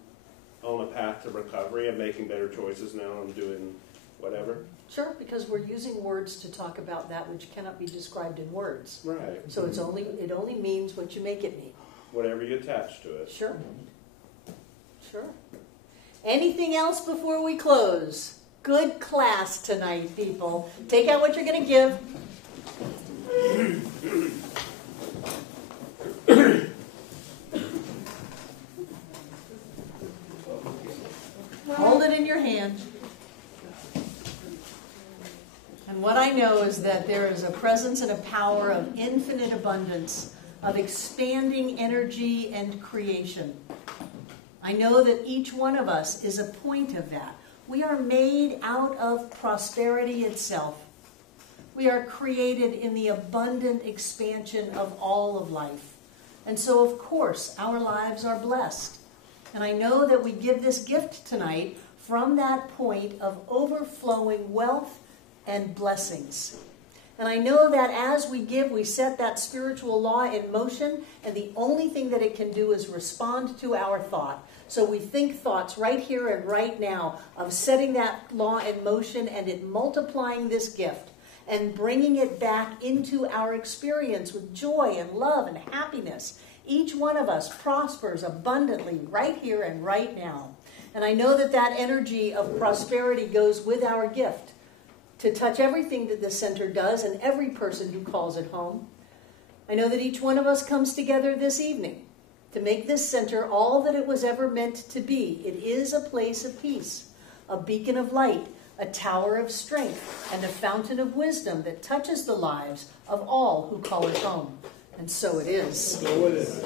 on a path to recovery. I'm making better choices now. I'm doing whatever. Sure, because we're using words to talk about that which cannot be described in words. Right. So it only means what you make it mean. Whatever you attach to it. Sure. Sure. Anything else before we close? Good class tonight, people. Take out what you're going to give. Hold it in your hand. And what I know is that there is a presence and a power of infinite abundance, of expanding energy and creation. I know that each one of us is a point of that. We are made out of prosperity itself. We are created in the abundant expansion of all of life. And so, of course, our lives are blessed. And I know that we give this gift tonight from that point of overflowing wealth and blessings. And I know that as we give, we set that spiritual law in motion, and the only thing that it can do is respond to our thought. So we think thoughts right here and right now of setting that law in motion and it multiplying this gift and bringing it back into our experience with joy and love and happiness. Each one of us prospers abundantly right here and right now. And I know that that energy of prosperity goes with our gift to touch everything that the center does and every person who calls it home. I know that each one of us comes together this evening to make this center all that it was ever meant to be. It is a place of peace, a beacon of light, a tower of strength, and a fountain of wisdom that touches the lives of all who call it home. And so it is. So it is.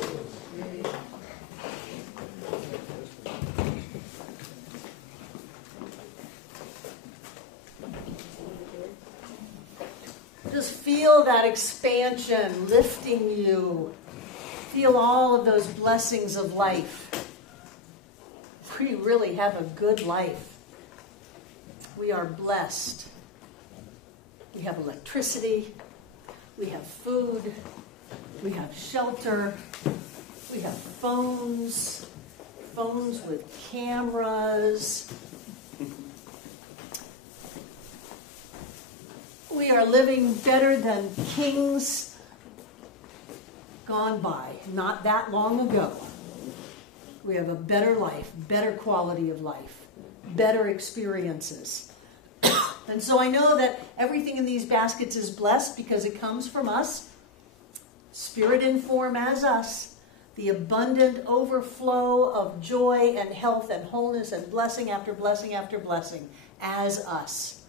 Just feel that expansion lifting you. Feel all of those blessings of life. We really have a good life. We are blessed. We have electricity. We have food. We have shelter. We have phones. Phones with cameras. We are living better than kings gone by, not that long ago. We have a better life, better quality of life, better experiences. And so I know that everything in these baskets is blessed because it comes from us, spirit in form as us, the abundant overflow of joy and health and wholeness and blessing after blessing after blessing as us.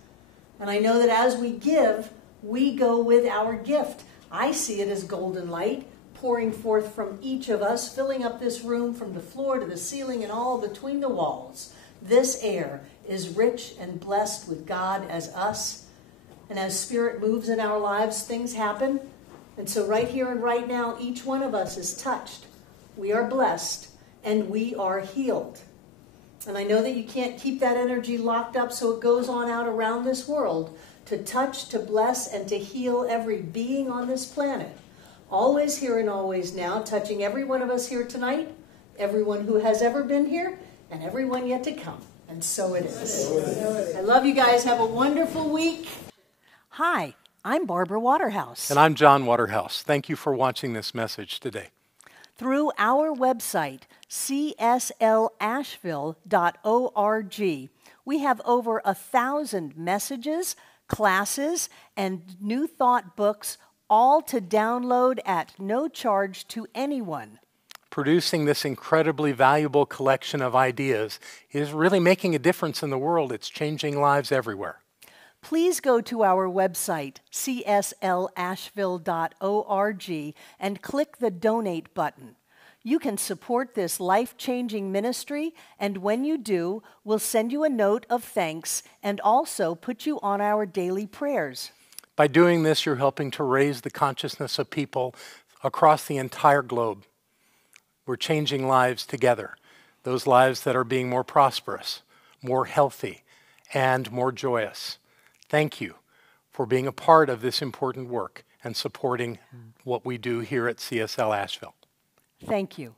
And I know that as we give, we go with our gift. I see it as golden light pouring forth from each of us, filling up this room from the floor to the ceiling and all between the walls. This air is rich and blessed with God as us. And as Spirit moves in our lives, things happen. And so right here and right now, each one of us is touched. We are blessed and we are healed. And I know that you can't keep that energy locked up, so it goes on out around this world to touch, to bless, and to heal every being on this planet. Always here and always now, touching every one of us here tonight, everyone who has ever been here, and everyone yet to come. And so it is. I love you guys. Have a wonderful week. Hi, I'm Barbara Waterhouse. And I'm John Waterhouse. Thank you for watching this message today. Through our website, cslasheville.org, We have over 1,000 messages, classes, and New Thought books, all to download at no charge to anyone. Producing this incredibly valuable collection of ideas is really making a difference in the world. It's changing lives everywhere. Please go to our website, cslasheville.org, and click the Donate button. You can support this life-changing ministry, and when you do, we'll send you a note of thanks and also put you on our daily prayers. By doing this, you're helping to raise the consciousness of people across the entire globe. We're changing lives together, those lives that are being more prosperous, more healthy, and more joyous. Thank you for being a part of this important work and supporting what we do here at CSL Asheville. Thank you.